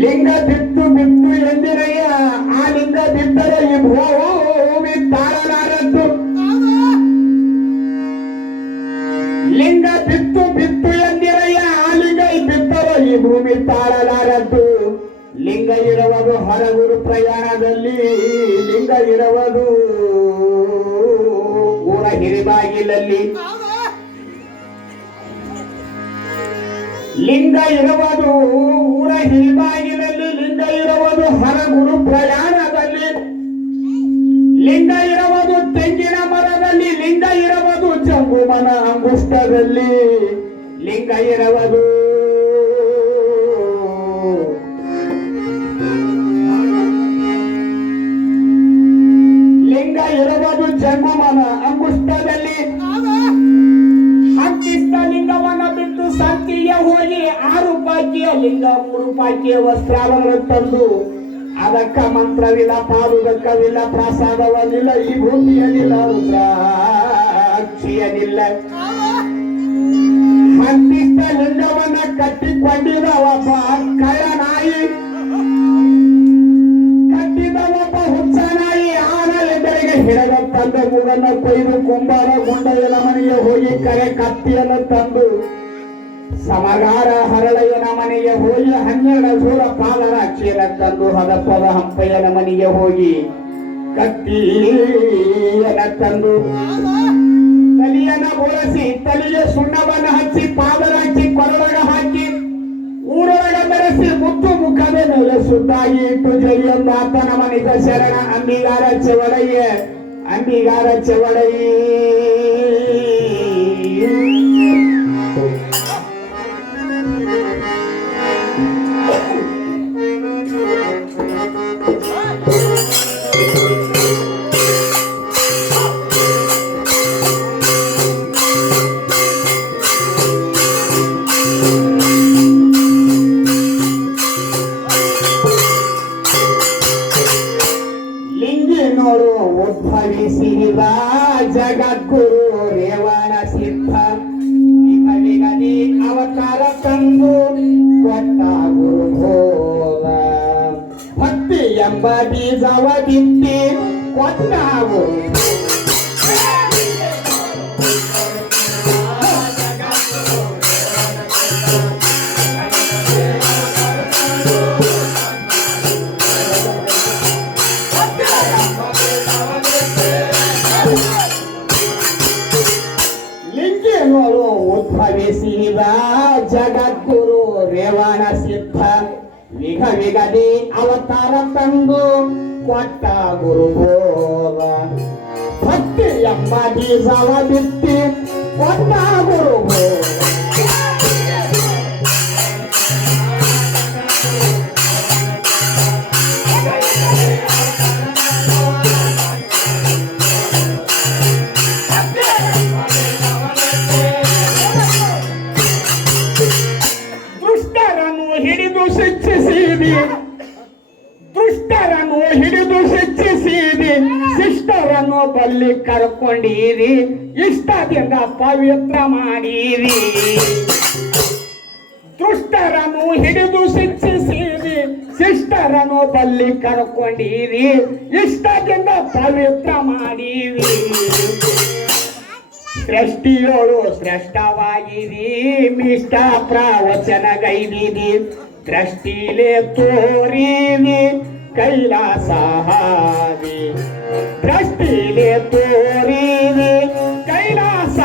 ಲಿಂಗ ಬಿಟ್ಟು ಬಿಟ್ಟು ಎಂದಿರಯ್ಯ ಆ ಲಿಂಗ ಬಿಟ್ಟರೆ ಈ ಭೂಮಿ ತಾಳಲಾರದ್ದು. ಲಿಂಗ ಬಿಟ್ಟು ಬಿಟ್ಟು ಎಂದಿರಯ್ಯ ಆ ಲಿಂಗ ಬಿಟ್ಟರೆ ಈ ಭೂಮಿ ತಾಳಲಾರದ್ದು. ಲಿಂಗ ಇರುವುದು ಹೊರಗುರು ಪ್ರಯಾಣದಲ್ಲಿ, ಲಿಂಗ ಇರುವುದು ಊರ ಹಿರಿಬಾಗಿಲಲ್ಲಿ. ಲಿಂಗ ಇರುವುದು ಊರ ಹಿರಿಬಾಗಿಲಲ್ಲಿ, ಲಿಂಗ ಇರುವುದು ಹೊರಗುರು ಪ್ರಯಾಣದಲ್ಲಿ. ಲಿಂಗ ಇರುವುದು ತೆಂಗಿನ ಮರದಲ್ಲಿ, ಲಿಂಗ ಇರುವುದು ಜಂಗುಮನ ಅಂಗುಷ್ಟದಲ್ಲಿ. ಲಿಂಗ ಇರುವುದು ಲಿಂಗ ಇರುವುದು ಜಂಗುಮನ ಅಂಗುಷ್ಟದಲ್ಲಿ. ಹಕ್ಕಿಸ್ತ ಲಿಂಗವನ್ನ ಬಿಟ್ಟು ಸಂತಿಗೆ ಹೋಗಿ 6 ಪಾಕಿಯ ಲಿಂಗ 3 ಪಾಕಿಯ ವಸ್ತ್ರಾವರಣ ತಂದು, ಅದಕ್ಕ ಮಂತ್ರವಿಲ್ಲ, ಪಾದುದಕ್ಕವಿಲ್ಲ, ಪ್ರಸಾದವನಿಲ್ಲ, ಈ ಭೂಮಿಯಲ್ಲಿಲ್ಲ, ರುದ್ರಾಕ್ಷಿಯನಿಲ್ಲ. ಹಕ್ಕಿಸ್ತ ಲಿಂಗವನ್ನ ಕಟ್ಟಿಕೊಂಡಿದ ಒಬ್ಬ ಕಳ್ಳನಾಯಿ, ಕಟ್ಟಿದ ಒಬ್ಬ ಹುಚ್ಚನಾಯಿ ಆನಲಿಂದರಿಗೆ ಹಿಡದ ತಂದು ಮುಗನ್ನ ಕೊಯ್ದು ಕುಂಬಾರ ಗುಂಡಯ್ಯನ ಮನೆಗೆ ಹೋಗಿ ಕರೆ ಕತ್ತಿಯನ್ನು ತಂದು, ಸಮಗಾರ ಹರಳಯ್ಯನ ಮನೆಗೆ ಹೋಗಿ 12 ಜೋಳ ಪಾದರಾಕ್ಷಿಯನ್ನು ತಂದು, ಹದಪದ ಹಂಪಯ್ಯನ ಮನೆಗೆ ಹೋಗಿ ಕತ್ತಿಯನ್ನು ತಂದು, ತಲಿಯನ್ನು ಬೋಳಿಸಿ ತಲೆಗೆ ಸುಣ್ಣವನ್ನು ಹಚ್ಚಿ ಪಾದರಾಕ್ಷಿ ಕೊರಳಗ ಹಾಕಿ ಊರೊಳಗ ಮೆರೆಸಿ ಮುತ್ತು ಮುಖದ ಮೇಲೆ ಸುತ್ತಾಗಿ ಇಟ್ಟು ಜಡಿಯೊಂದು ಆತನ ಮನಿಗ ಶರಣ ಅಂಬಿಗಾರ ಚೆವಡಯ್ಯ, ಅಂಬಿಗಾರ ಚೆವಡಯ್ಯ. ಎಂಬ ಬೀಜವ ಬಿತ್ತಿ ಕೊಟ್ಟಾವು ಲಿಂಗಿಗಳು ಉದ್ಭವಿಸಿದ ಜಗದ್ಗುರು ರೇವಣ ಸಿದ್ಧ ವಿಘ ವಿಗದಿ ಅವತಾರ ತಂದು ಕೊಟ್ಟ ಗುರುಬೋಧ ಭಕ್ತಿ ಎಂಬ ಬೀಜವ ಬಿತ್ತಿ ಕೊಟ್ಟ ಗುರುಬೋಧ ದುಷ್ಟರನ್ನು ಹಿಡಿದು ಶಿಕ್ಷಿಸಿರಿ ಶಿಷ್ಟರನ್ನು ಬಲ್ಲಿ ಕರ್ಕೊಂಡಿರಿ ಇಷ್ಟದಿಂದ ಪವಿತ್ರ ಮಾಡಿರಿ ದುಷ್ಟರನ್ನು ಹಿಡಿದು ಶಿಕ್ಷಿಸಿರಿ ಶಿಷ್ಟರನ್ನು ಬಲ್ಲಿ ಕರ್ಕೊಂಡಿರಿ ಇಷ್ಟದಿಂದ ಪವಿತ್ರ ಮಾಡಿರಿ ಸೃಷ್ಟಿಯೋಳು ಶ್ರೇಷ್ಠವಾಗಿರಿ ಮಿಷ್ಟ ಪ್ರವಚನಗೈದಿರಿ ದೃಷ್ಟಿಲೆ ತೋರಿನಿ ಕೈಲಾಸ ಹಾದಿ ದೃಷ್ಟಿಲೆ ತೋರಿನಿ ಕೈಲಾಸ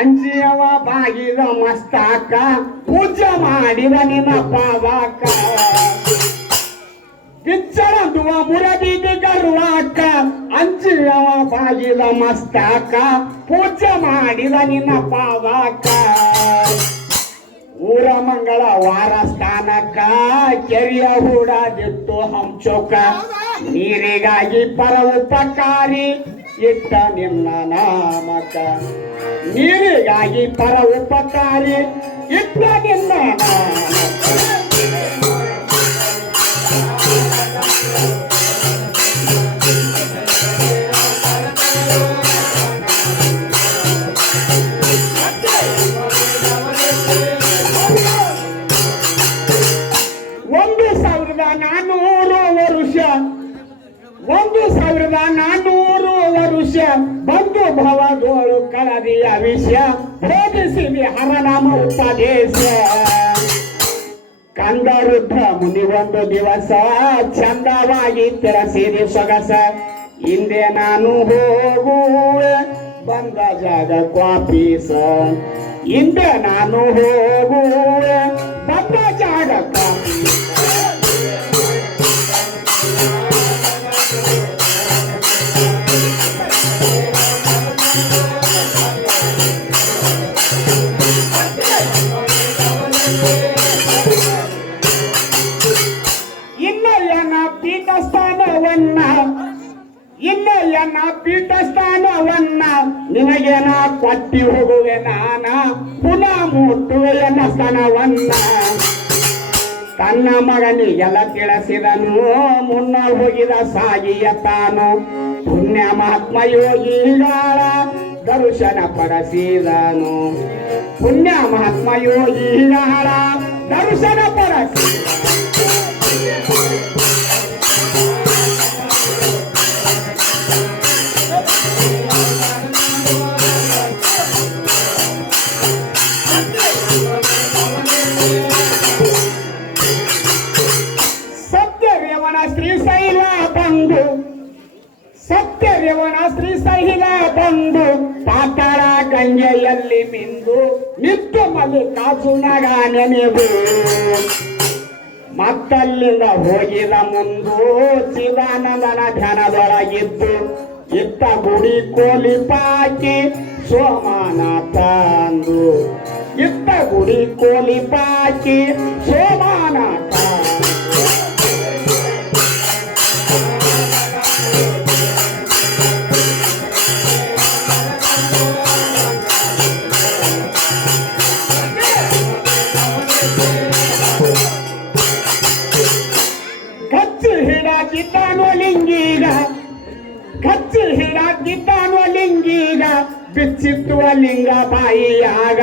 ಅಂಜಿಯವ ಬಾಗಿದ ಮಸ್ತಾಕ ಪೂಜೆ ಮಾಡಿದ ನಿನ್ನ ಪಾದಕ ಬಿಚ್ಚಳದುವ ಮುರದಿದ ಗರ್ವಾಕ ಅಂಜಿಯವ ಬಾಗಿದ ಮಸ್ತಾಕ ಪೂಜೆ ಮಾಡಿದ ನಿನ್ನ ಪಾದಕ ಊರ ಮಂಗಳ ವಾರ ಸ್ಥಾನಕ್ಕ ಕೆರಿಯ ಹೂಡದಿತ್ತು ಹಂಚೋಕ ನೀರಿಗಾಗಿ ಪರೋಪಕಾರಿ ಇಟ್ಟ ನಿನ್ನ ನಾಮಕ ನೀರಿಗಾಗಿ ಪರೋಪಕಾರಿ ಇಟ್ಟ ನಿನ್ನ ನಾಮಕ ಒಂದು ಸಾವಿರದ ನಾನೂರು ವರುಷ ಬಂಧು ಭವದೋಳು ಕಳದಿಯ ವಿಷಯ ಬೋಧಿಸಿದೆ ಹರನಾಮ ಉಪದೇಶ ಕಂದರುದ್ಧ ಮುನಿ ಒಂದು ದಿವಸ ಚಂದವಾಗಿ ತೆರಸಿದೆ ಸೊಗಸ ಹಿಂದೆ ನಾನು ಹೋಗುವೆ ಬಂದ ಜಾಗ ಕ್ವಾಪೀಸ ಹಿಂದೆ ನಾನು ಹೋಗುವೆ ಬಂದ ಜಾಗ ಕ್ವಾಪೀಸ ಪೀಠಸ್ಥಾನವನ್ನ ನಿನಗೆ ನಾ ಕೊಟ್ಟಿ ಹೋಗುವೆ ನಾನ ಪುನಃ ಮುಟ್ಟುವೆಯನ್ನ ಸ್ತನವನ್ನ ತನ್ನ ಮಗನಿಗೆಲ್ಲ ತಿಳಿಸಿದನು ಮುನ್ನ ಹೋಗಿದ ಸಾಗಿಯ ತಾನು ಪುಣ್ಯ ಮಹಾತ್ಮ ಯೋಗಿಗಳ ದರ್ಶನ ಪಡಿಸಿದನು ಪುಣ್ಯ ಮಹಾತ್ಮ ಯೋಗಿಗಳ ದರ್ಶನ ಪಡಿಸಿದ ಸತ್ಯರೇವಣ ಶ್ರೀಶೈಲ ಬಂದು ಪಾತಾಳ ಗಂಗೆಯಲ್ಲಿ ಮಿಂದು ನಿತ್ಯ ಮಲ್ಲಿಕಾರ್ಜುನಗ ನೆನೆದು ಮತ್ತಲ್ಲಿಂದ ಹೋಗಿದ ಮುಂದು ಚಿದಾನಂದನ ಧ್ಯಾನದೊಳಗಿದ್ದು ಇತ್ತ ಗುಡಿ ಕೋಲಿ ಪಾಕಿ ಸೋಮನಾಥ ಅಂದು ಇತ್ತ ಗುಡಿ ಕೋಲಿ ಪಾಕಿ ಸೋಮನಾಥ ಬಿಚ್ಚಿತ್ತುವ ಲಿಂಗ ಬಾಯಿಯಾಗ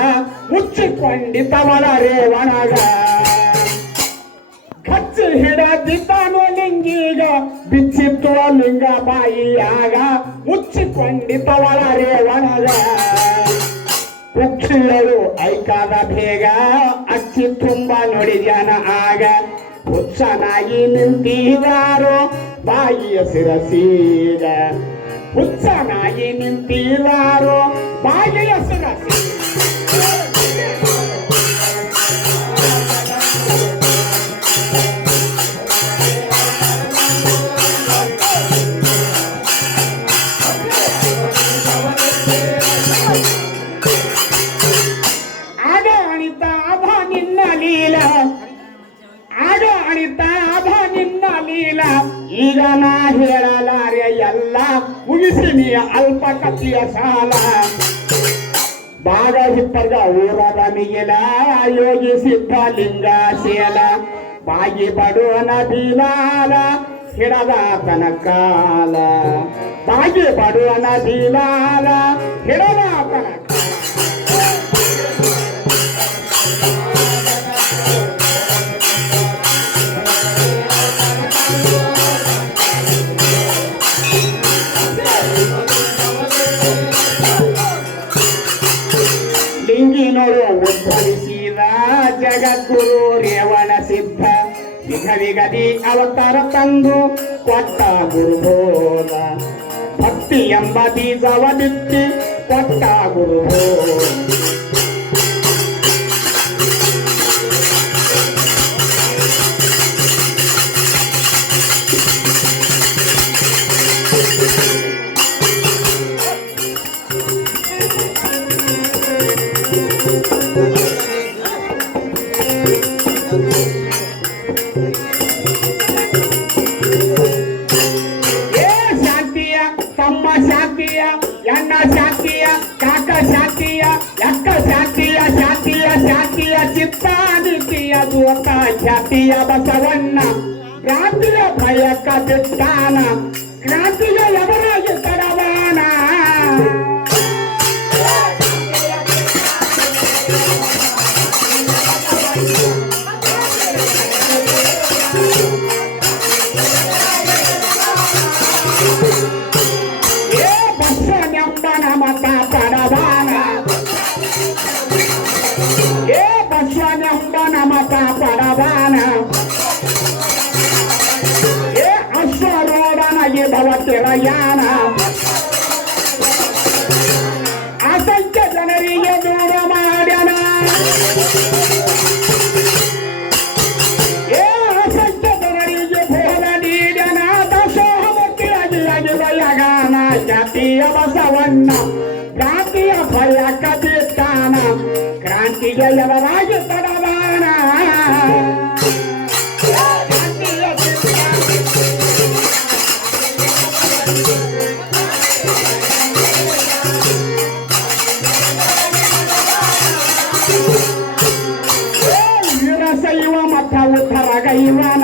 ಮುಚ್ಚಿಕೊಂಡಿತವಳ ರೇವಣಗ ಕಚ್ಚಿ ಹಿಡದಿದ್ದಾನು ಲಿಂಗೀಗ ಬಿಚ್ಚಿತ್ತುವ ಲಿಂಗ ಬಾಯಿಯಾಗ ಮುಚ್ಚಿಕೊಂಡಿತವಳ ರೇವಣಗ ಪಕ್ಷಿಗಳು ಐಕಾದ ಬೇಗ ಅಚ್ಚಿ ತುಂಬ ನುಡಿಜನ ಆಗ ಹುಚ್ಚನಾಗಿ ನಿಂತಿದಾರೋ ಬಾಯಿಯ ಸಿರಸೀಗ ಹುಚ್ಚನಾಗಿ ನಿಂತಿದಾರೋ ಬಾಯಿಯ ಸಿರಸಿ ಈಗ ನಾ ಹೇಳಲಾರೆ ಎಲ್ಲ ಮುಗಿಸಿ ನೀ ಅಲ್ಪ ಕಥೆಯ ಸಾಲ ಬಾಗ ಹಿಪ್ಪರ್ಗ ಊರದ ಮಿಗಿಲ ಯೋಗಿ ಸಿದ್ಧ ಲಿಂಗ ಶೇಲ ಬಾಗಿ ಬಡವನ ಬೀಲಾಲ ಹಿಡದ ತನಕಾಲ ಬಾಗಿ ಬಡವನ ಬೀಲಾಲ ಹಿಡದ ತನಕ ಲಿಂಗಿನೋಡು ಉದ್ಭವಿಸಿದ ಜಗದ್ಗುರು ರೇವಣ ಸಿದ್ಧ ವಿಗದಿ ಅವತಾರ ತಂದು ಕೊಟ್ಟ ಗುರುಬೋಧ ಭಕ್ತಿ ಎಂಬ ಬೀಜವ ಬಿತ್ತಿ ಕೊಟ್ಟ ಗುರುಬೋಧ ಶಾಂತಿಯ ಎಣ್ಣ ಶಾಂತಿಯ ಕಾಕ ಶಾಂತಿಯ ಎಕ್ಕ ಶಾಂತಿಯ ಶಾಂತಿಯ ಶಾಂತಿಯ ಚಿತ್ತಾದಿತ್ಯ ದೂತ ಶಾಂತಿಯ ಬಸವಣ್ಣ ಕ್ರಾಂತಿಯ ಭಯಕ್ಕ ಬಿಟ್ಟಾನ ಕ್ರಾಂತಿಯ ಎವರಾಗಿ ತಡವಾನ ಭವತಿರಯಾನ ಅಸಂಖ್ಯ ಜನರಿಗೆ ದೂರ ಮಾಡ್ಯಾನ ಅಸಂಖ್ಯ ಜನರಿಗೆ ಭೋಗ ನೀಡ್ಯಾನ ದಶೋಹಮೂರ್ತಿಯಾಗಿ ಅಗಿಲಯಗಾನ ಜಾತಿಯ ಬಸವಣ್ಣ ಕ್ರಾಂತಿಯ ಭಯಕ್ಕ ಬಿಟ್ಟಾನ ಕ್ರಾಂತಿಗೆ ಎವರಾಗಿ ತಡವಾನ ವೀರಶೈವ ಮತ ಉದ್ಧರ ಗೈವನ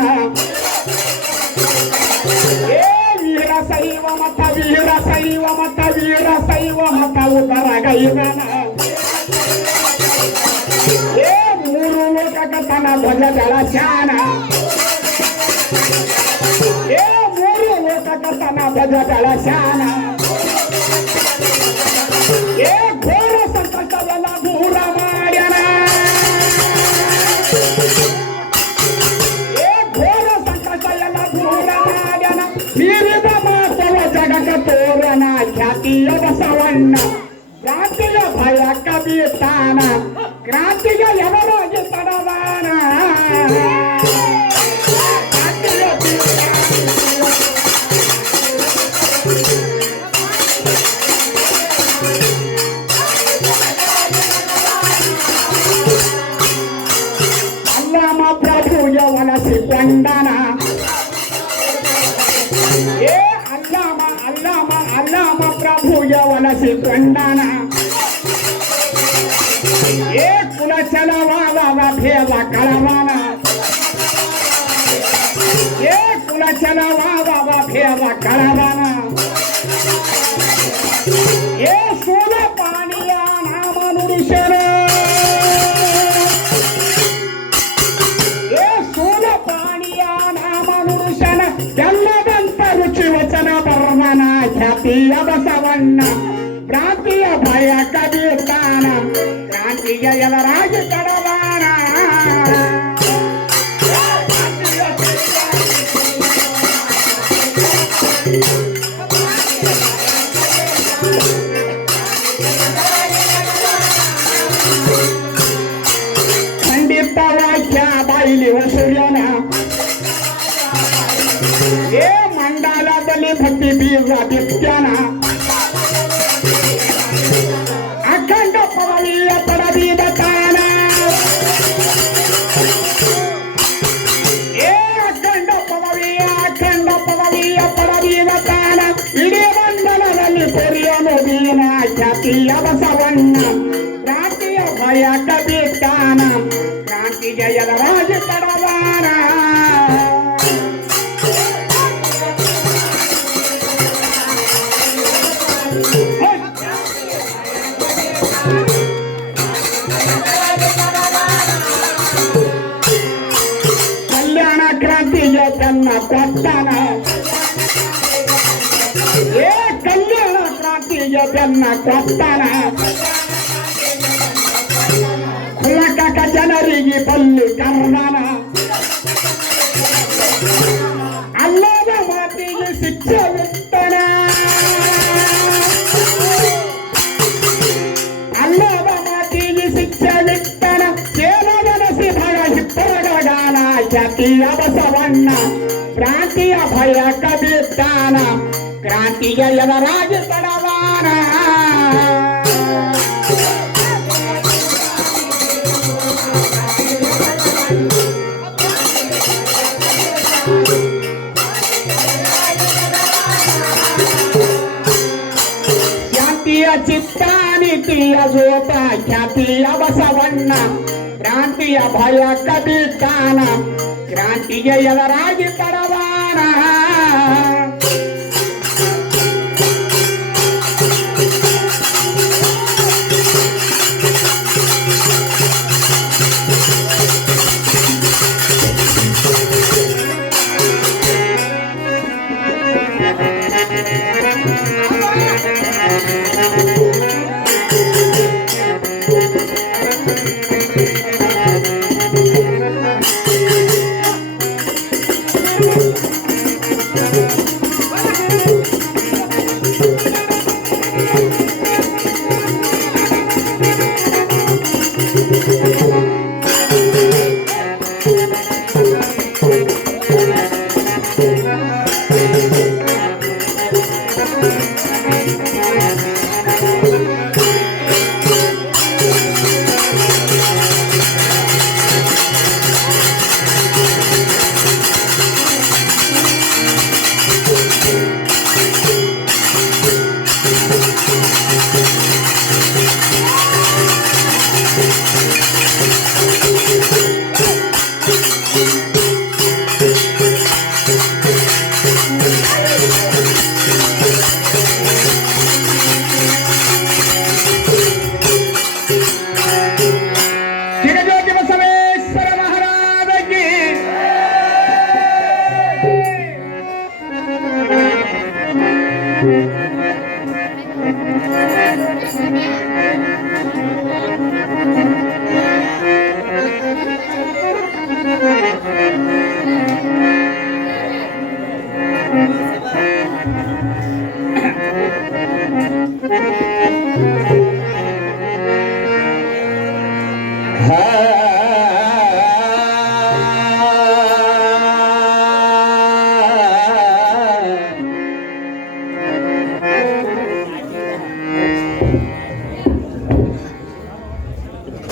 ವೀರಶೈವ ಮತ ವೀರಶೈವ ಮತ ವೀರಶೈವ ಮತ ಉದ್ಧರ ಗೈವನ ಮೂರು ಲೋಕಕತನ ಧ್ವಜ ಬೆಳಸ್ಯಾನ ಮೂರು ಲೋಕಕತನ ಧ್ವಜ ಬೆಳಸ್ಯಾನ ಘೋರ ಸಂಕಟವೆಲ್ಲ ದೂರ ಮಾಡ್ಯಾನ ಘೋರ ಸಂಕಟ ಎಲ್ಲ ದೂರ ಮಾಡ್ಯಾನ ನೀರಿದ ಮಾತವ ಜಗಕ ತೋರನ ಖ್ಯಾತಿಯ ಬಸವಣ್ಣ ಕ್ರಾಂತಿಯ ಭಯಕ್ಕ ಬಿಟ್ಟಾನ ಕ್ರಾಂತಿಗೆ ಎವರಾಗಿ ತಡವಾನ ಕೊಂಡನ ಅಲ್ಲಾಮ ಪ್ರಭು ಯವನಸಿಕೊಂಡನ ಕುಲಚಲವಾದ ಭೇದ ಕಳವನ ಕುಲಚಲವಾದ ಭೇದ ಕಳವನ ಸೂಲಪಾಣಿ ಬಸವಣ್ಣ ಕ್ರಾಂತಿಯ ಭಯ ಕಬೀರ್ತಾನ ಕ್ರಾಂತಿಗೆ ಎಲರಾಗಿ ತಡವಾಣ ಖಂಡಿತ ವಾಕ್ಯ ಬಾಯಿಲಿ ಸೂರ್ಯನ ಏ ಮಂಡಲದಲ್ಲಿ ಭಕ್ತಿ ಬೀಜ ಬಿತ್ಯಾನ ಅಖಂಡ ಪದವಿಯ ಪಡಬೀದ ತಾನ ಏ ಅಖಂಡ ಪದವಿಯ ಪಡಬೀದ ತಾನ ಇಡೀ ಮಂಡಲದಲ್ಲಿ ಪೊರಿಯನು ದೀನ ಖ್ಯಾತಿಯ ಬಸವಣ್ಣ ಕ್ರಾಂತಿಯ ಭಯ ಕಬೀರ್ತಾನ ಕ್ರಾಂತಿಗೆ ಎಲರಾಜ ತಡವಾನ ಕಲ್ಯಾಣ ಕ್ರಾಂತಿಗೆ ತನ್ನ ಕೊಟ್ಟನ ಏ ಕಲ್ಯಾಣ ಕ್ರಾಂತಿಗೆ ತನ್ನ ಕೊಟ್ಟನ ಕುಲಕಕ ಜನರಿಗೆ ಬಲ್ಲಿ ಕರ್ಣನ ಅಲ್ಲದ ಮಾತಿಗೆ ಶಿಕ್ಷೆ ವಿತ್ತನ ಅಲ್ಲದ ಮಾತಿಗೆ ಶಿಕ್ಷೆ ವಿತ್ತನ ಸೇನದನಸಿ ಭಯ ಹಿಪ್ಪರಗಾನ ಖ್ಯಾತಿಯ ಬಸವಣ್ಣ ಕ್ರಾಂತಿಯ ಭಯ ಕಬೀರ್ತಾನ ಕ್ರಾಂತಿಗೆ ಎಲರಾಗಿ ತಡವಾನ ಖ್ಯಾತಿಯ ಚಿತ್ತ ನೀತಿಯ ಜೋತ ಖ್ಯಾತಿಯ ಬಸವಣ್ಣ ಕ್ರಾಂತಿಯ ಭಯ ಕಬೀರ್ತಾನ ಕ್ರಾಂತಿಗೆ ಎಲರಾಗಿ ತಡವಾನ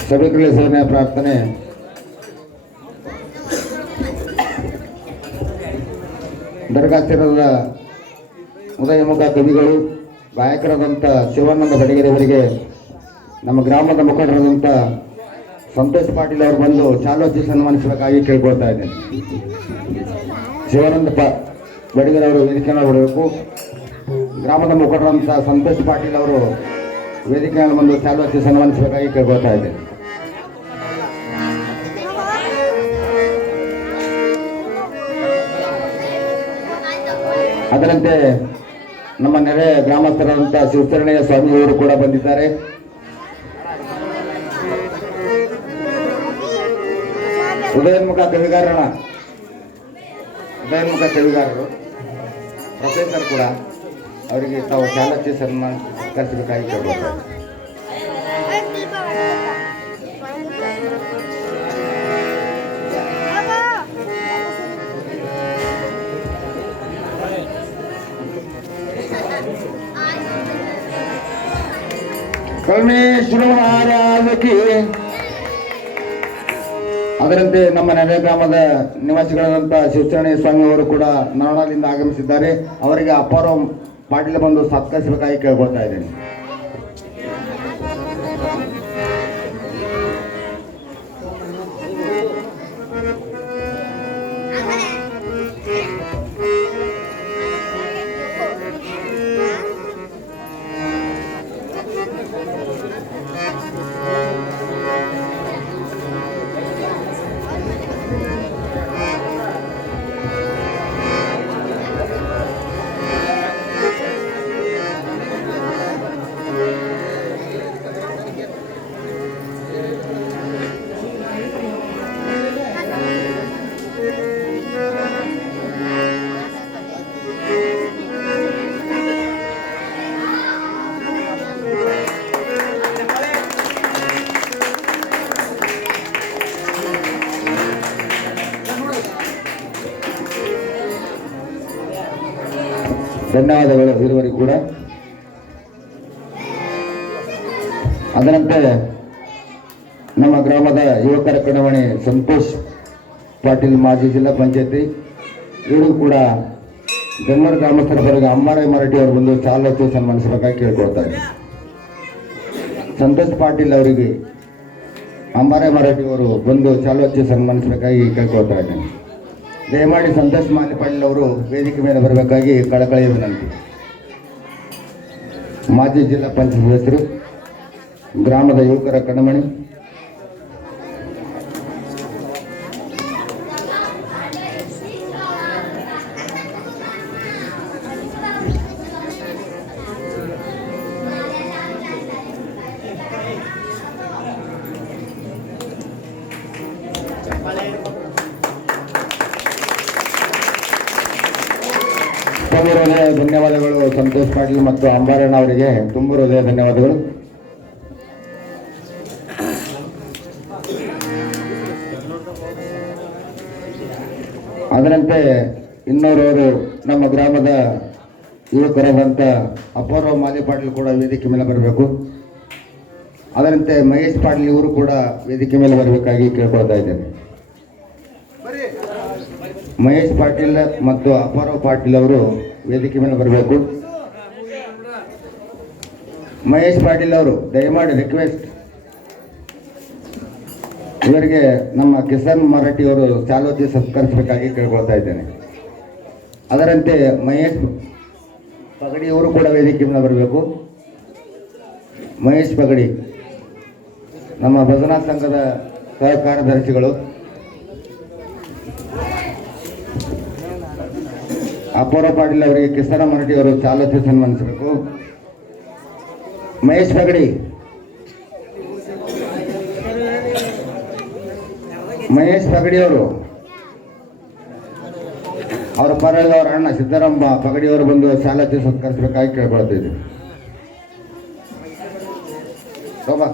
ಸಭಿಕರಲ್ಲಿ ಸೇವೆಯ ಪ್ರಾರ್ಥನೆ. ದರ್ಗಾಸ್ತಿರದ ಉದಯಮುಖ ಕವಿಗಳು ಗಾಯಕರಾದಂಥ ಶಿವಾನಂದ ಬಡಿಗೆರೆಯವರಿಗೆ ನಮ್ಮ ಗ್ರಾಮದ ಮುಖಂಡರಾದಂಥ ಸಂತೋಷ್ ಪಾಟೀಲ್ ಅವರು ಬಂದು ಚಾಲೋಚಿ ಸನ್ಮಾನಿಸಬೇಕಾಗಿ ಕೇಳ್ಕೊಳ್ತಾ ಇದ್ದೇನೆ. ಶಿವಾನಂದ ಬಡಿಗೆರೆ ಅವರು ವೇದಿಕೆಯನ್ನು ಬಿಡಬೇಕು. ಗ್ರಾಮದ ಮುಖಂಡರಾದಂಥ ಸಂತೋಷ್ ಪಾಟೀಲ್ ಅವರು ವೇದಿಕೆಯನ್ನು ಬಂದು ಚಾಲೋಚಿ ಸನ್ಮಾನಿಸಬೇಕಾಗಿ ಕೇಳ್ಕೊಳ್ತಾ ಇದ್ದೇನೆ. ಅದರಂತೆ ನಮ್ಮ ನೆರೆ ಗ್ರಾಮಸ್ಥರಾದಂಥ ಶಿವಶರಣಯ್ಯ ಸ್ವಾಮಿಯವರು ಕೂಡ ಬಂದಿದ್ದಾರೆ. ಉದಯೋನ್ಮುಖ ಕವಿಗಾರಣ ಉದಯೋನ್ಮುಖ ಕವಿಗಾರರು ಪ್ರೊಫೆಸರ್ ಕೂಡ ಅವರಿಗೆ ತಾವು ಶಾಲಚ್ಚಿ ಸನ್ಮಾನಿಸಬೇಕಾಗಿ ಕೇಳಬಹುದು. ಕಲ್ಮೇಶ್ವರ ಮಹಾರಾಜಕ್ಕೆ ಅದರಂತೆ ನಮ್ಮ ನೆರೆ ಗ್ರಾಮದ ನಿವಾಸಿಗಳಾದಂಥ ಶಿವಶರಣಯ್ಯ ಸ್ವಾಮಿ ಅವರು ಕೂಡ ನಾಡಾದಿಂದ ಆಗಮಿಸಿದ್ದಾರೆ. ಅವರಿಗೆ ಅಪಾರ ಪಾಟೀಲ್ ಬಂದು ಸತ್ಕರಿಸಬೇಕಾಗಿ ಕೇಳ್ಕೊಳ್ತಾ ಇದ್ದೇನೆ. ಧನ್ಯವಾದಗಳು ಇರುವರಿಗೂ ಕೂಡ. ಅದರಂತೆ ನಮ್ಮ ಗ್ರಾಮದ ಯುವಕರ ಕಣವಣಿ ಸಂತೋಷ್ ಪಾಟೀಲ್ ಮಾಜಿ ಜಿಲ್ಲಾ ಪಂಚಾಯತಿ ಇವರು ಕೂಡ ಬೆಂಗಳೂರು ಗ್ರಾಮಸ್ಥರ ಬರೆಗೆ ಅಮ್ಮಾರೈ ಮರಾಠಿ ಅವರು ಬಂದು ಚಾಲಚ್ಚಿ ಸನ್ಮಾನಿಸಬೇಕಾಗಿ ಕೇಳ್ಕೊಳ್ತಾರೆ. ಸಂತೋಷ್ ಪಾಟೀಲ್ ಅವರಿಗೆ ಅಮ್ಮಾರೈ ಮರಾಠಿ ಅವರು ಬಂದು ಚಾಲಚ್ಚಿ ಸನ್ಮಾನಿಸಬೇಕಾಗಿ ಕೇಳ್ಕೊಳ್ತಾ ಇದ್ದೇನೆ. ದಯಮಾಡಿ ಸಂತೋಷ್ ಮಾಲಿ ಪಾಟೀಲ್ ಅವರು ವೇದಿಕೆ ಮೇಲೆ ಬರಬೇಕಾಗಿ ಕಳಕಳಿಯ ವಿನಂತಿ. ಮಾಜಿ ಜಿಲ್ಲಾ ಪಂಚಾಯತ್ ಸದಸ್ಯರು, ಗ್ರಾಮದ ಯುವಕರ ಕಣಮಣಿ, ತುಂಬ ಹೃದಯ ಧನ್ಯವಾದಗಳು. ಸಂತೋಷ್ ಪಾಟೀಲ್ ಮತ್ತು ಅಂಬಾರಣ್ಣ ಅವರಿಗೆ ತುಂಬ ಹೃದಯ ಧನ್ಯವಾದಗಳು. ಅದರಂತೆ ಇನ್ನೋರವರು ನಮ್ಮ ಗ್ರಾಮದ ಯುವಕರಾದಂಥ ಅಪೂರ್ವ ಮಾಲಿ ಪಾಟೀಲ್ ಕೂಡ ವೇದಿಕೆ ಮೇಲೆ ಬರಬೇಕು. ಅದರಂತೆ ಮಹೇಶ್ ಪಾಟೀಲ್ ಇವರು ಕೂಡ ವೇದಿಕೆ ಮೇಲೆ ಬರಬೇಕಾಗಿ ಕೇಳ್ಕೊಳ್ತಾ ಇದ್ದೇನೆ. ಮಹೇಶ್ ಪಾಟೀಲ್ ಮತ್ತು ಅಪೂರ್ವ ಪಾಟೀಲ್ ಅವರು ವೇದಿಕೆ ಮೇಲೆ ಬರಬೇಕು. ಮಹೇಶ್ ಪಾಟೀಲ್ ಅವರು ದಯಮಾಡಿ ರಿಕ್ವೆಸ್ಟ್, ಇವರಿಗೆ ನಮ್ಮ ಕಿಸನ್ ಮರಾಠಿ ಅವರು ಚಾಲೋತಿ ಸತ್ಕರಿಸಬೇಕಾಗಿ ಕೇಳ್ಕೊಳ್ತಾ ಇದ್ದೇನೆ. ಅದರಂತೆ ಮಹೇಶ್ ಪಗಡಿ ಅವರು ಕೂಡ ವೇದಿಕೆ ಮೇಲೆ ಬರಬೇಕು. ಮಹೇಶ್ ಪಗಡಿ ನಮ್ಮ ಭಜನಾ ಸಂಘದ ಸಹ ಕಾರ್ಯದರ್ಶಿಗಳು. ಅಪೂರ್ವ ಪಾಟೀಲ್ ಅವರಿಗೆ ಕಿಸನ ಮರಾಠಿ ಅವರು ಚಾಲತಿ ಸನ್ಮಾನಿಸಬೇಕು. ಮಹೇಶ್ ಪಗಡಿ, ಮಹೇಶ್ ಪಗಡಿ ಅವರು ಅವರ ಪರವಾಗಿ ಅವರ ಅಣ್ಣ ಸಿದ್ದರಾಮ ಪಗಡಿ ಅವರು ಬಂದು ಚಾಲತಿ ಸತ್ಕರಿಸಬೇಕಾಗಿ ಕೇಳ್ಕೊಳ್ತಿದ್ವಿ. ಶೋಭಾ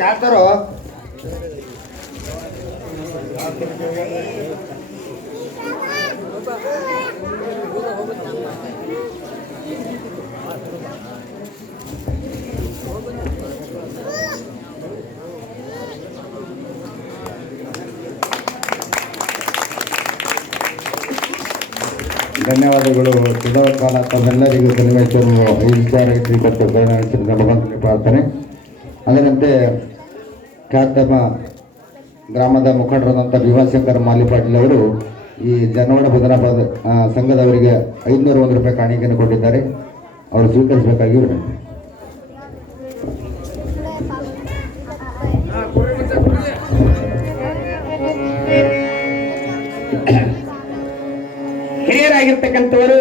ಜಾತರು ಧನ್ಯವಾದಗಳು. ಕಾಲ ತಮ್ಮೆಲ್ಲರಿಗೂ ಧನ್ಯವಾದಗಳು. ಈ ವಿಚಾರಕ್ಕೆ ಕೊಟ್ಟು ಭಗವಂತನಿಗೆ ಪ್ರಾರ್ಥನೆ. ಅದರಂತೆ ಖ್ಯಾತಮ ಗ್ರಾಮದ ಮುಖಂಡರಾದಂಥ ಭೀಮಾಶಂಕರ ಮಾಲಿ ಪಾಟೀಲ್ ಅವರು ಈ ಜನವಾಡ ಭಜನಾ ಸಂಘದವರಿಗೆ 501 ರೂಪಾಯಿ ಕಾಣಿಕೆಯನ್ನು ಕೊಟ್ಟಿದ್ದಾರೆ. ಅವರು ಸ್ವೀಕರಿಸಬೇಕಾಗಿ ವಿನಂತಿ. ಹಿರಿಯರಾಗಿರ್ತಕ್ಕಂಥವರು,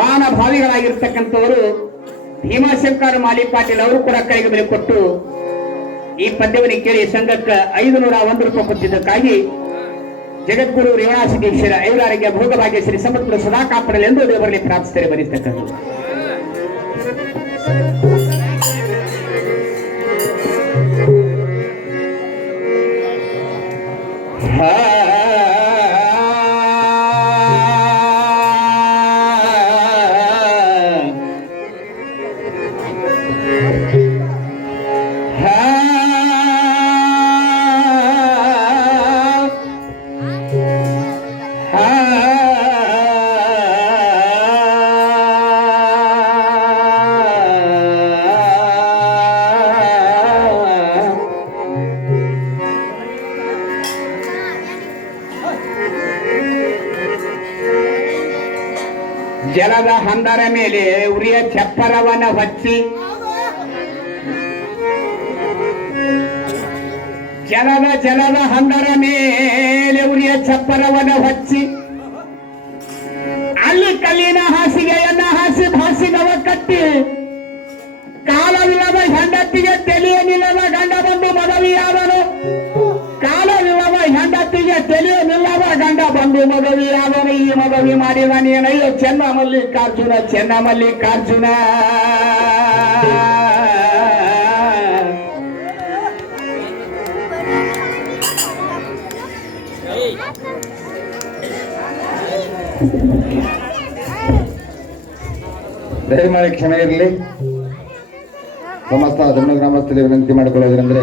ಮಾನಭಾವಿಗಳಾಗಿರ್ತಕ್ಕಂಥವರು ಭೀಮಾಶಂಕರ ಮಾಲಿ ಪಾಟೀಲ್ ಅವರು ಕೂಡ ಕೈಗೆ ಬೆಲೆ ಕೊಟ್ಟು ಈ ಪದ್ಯವನ್ನು ಕೇಳಿ ಸಂಘಕ್ಕೆ 501 ರೂಪಾಯಿ ಕೊಟ್ಟಿದ್ದಕ್ಕಾಗಿ ಜಗದ್ಗುರು ರೇವಣಾಸಿದ್ದೇಶ್ವರ ಐವರಾರಿಗೆ ಭೋಗಭಾಗ್ಯ ಶ್ರೀ ಸಮರ್ಪಣ ಸದಾ ಕಾಪಾಡಲಿ ಎಂದು ದೇವರಲ್ಲಿ ಪ್ರಾರ್ಥಿಸುತ್ತಾರೆ. ಬರೆಸ್ತಕ್ಕಂಥ ಜಲದ ಹಂದರ ಮೇಲೆ ಉರಿಯ ಚಪ್ಪರವನ ಹಚ್ಚಿ, ಜಲದ ಹಂದರ ಮೇಲೆ ಉರಿಯ ಚಪ್ಪರವನ ಹಚ್ಚಿ, ಅಲ್ಲಿ ಕಲ್ಲಿನ ಹಾಸಿಗೆಯನ್ನ ಹಾಸಿ ಭಾಸಿಗವ ಕಟ್ಟಿ, ಕಾಲವಿಲ್ಲದ ಹೆಂಡತಿಗೆ ತಿಳಿಯನಿಲ್ಲದ ಗಂಡ ಬಂದು ಮದುವೆಯಾದನು. ಕಾಲವಿಲ್ಲದ ಹೆಂಡತಿಗೆ ತಿಳಿಯನಿಲ್ಲದ ಗಂಡ ಬಂದು ಮದುವೆಯಾದನು. ಈ ಮದುವೆ ಮಾಡಿದ ನೀನಯ್ಯ ಚೆನ್ನ ಮಲ್ಲಿಕಾರ್ಜುನ, ಚೆನ್ನ ಮಲ್ಲಿಕಾರ್ಜುನ. ದಯಮಾಡಿ ಕ್ಷಮೆ ಇರಲಿ. ಸಮಸ್ತ ಧರ್ಮ ಗ್ರಾಮಸ್ಥರಿಗೆ ವಿನಂತಿ ಮಾಡಿಕೊಳ್ಳೋದ್ರೆಂದರೆ,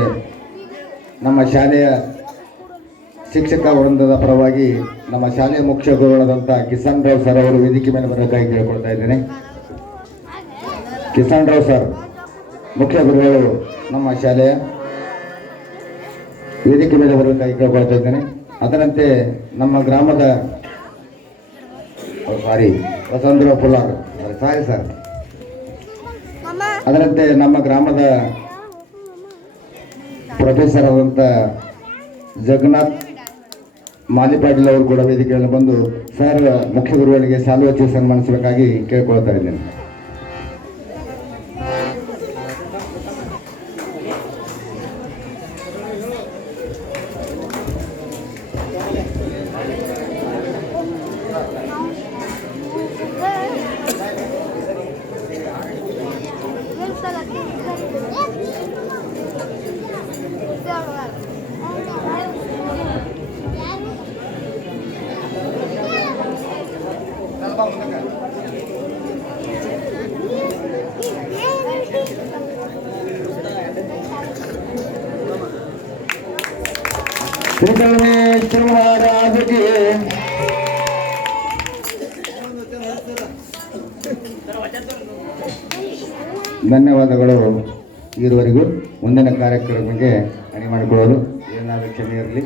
ನಮ್ಮ ಶಾಲೆಯ ಶಿಕ್ಷಕ ವೃಂದದ ಪರವಾಗಿ ನಮ್ಮ ಶಾಲೆಯ ಮುಖ್ಯ ಗುರುಗಳಾದಂಥ ಕಿಸನ್ ರಾವ್ ಸರ್ ಅವರು ವೇದಿಕೆ ಮೇಲೆ ಬರಬೇಕಾಗಿ ಕೇಳಿಕೊಳ್ತಾ ಇದ್ದೇನೆ. ಕಿಸನ್ ರಾವ್ ಸರ್ ಮುಖ್ಯ ಗುರುಗಳು ನಮ್ಮ ಶಾಲೆಯ ವೇದಿಕೆ ಮೇಲೆ ಬರಬೇಕಾಗಿ ಕೇಳಿಕೊಳ್ತಾ ಇದ್ದೇನೆ. ಅದರಂತೆ ನಮ್ಮ ಗ್ರಾಮದ ವಸಂತರಾವ್ ಪುಲ್ಲಾರ್ ಸರ್, ಅದರಂತೆ ನಮ್ಮ ಗ್ರಾಮದ ಪ್ರೊಫೆಸರ್ ಆದಂಥ ಜಗನ್ನಾಥ್ ಮಾಲಿ ಪಾಟೀಲ್ ಅವರು ಕೂಡ ವೇದಿಕೆಯಲ್ಲಿ ಬಂದು ಸರ್ ಮುಖ್ಯ ಗುರುಗಳಿಗೆ ಶಾಲು ಹಚ್ಚಿ ಸನ್ಮಾನಿಸಬೇಕಾಗಿ ಕೇಳ್ಕೊಳ್ತಾ ಇದ್ದೇನೆ. ಶ್ರೀ ಪರಮೇಶ್ವರ ಮಹಾರಾಜಗೆ ಧನ್ಯವಾದಗಳು. ಇದುವರೆಗೂ ಮುಂದಿನ ಕಾರ್ಯಕ್ರಮಕ್ಕೆ ಅಣಿ ಮಾಡಿಕೊಳ್ಳಲು ಏನಾದರೂ ಕ್ಷಮೆ ಇರಲಿ.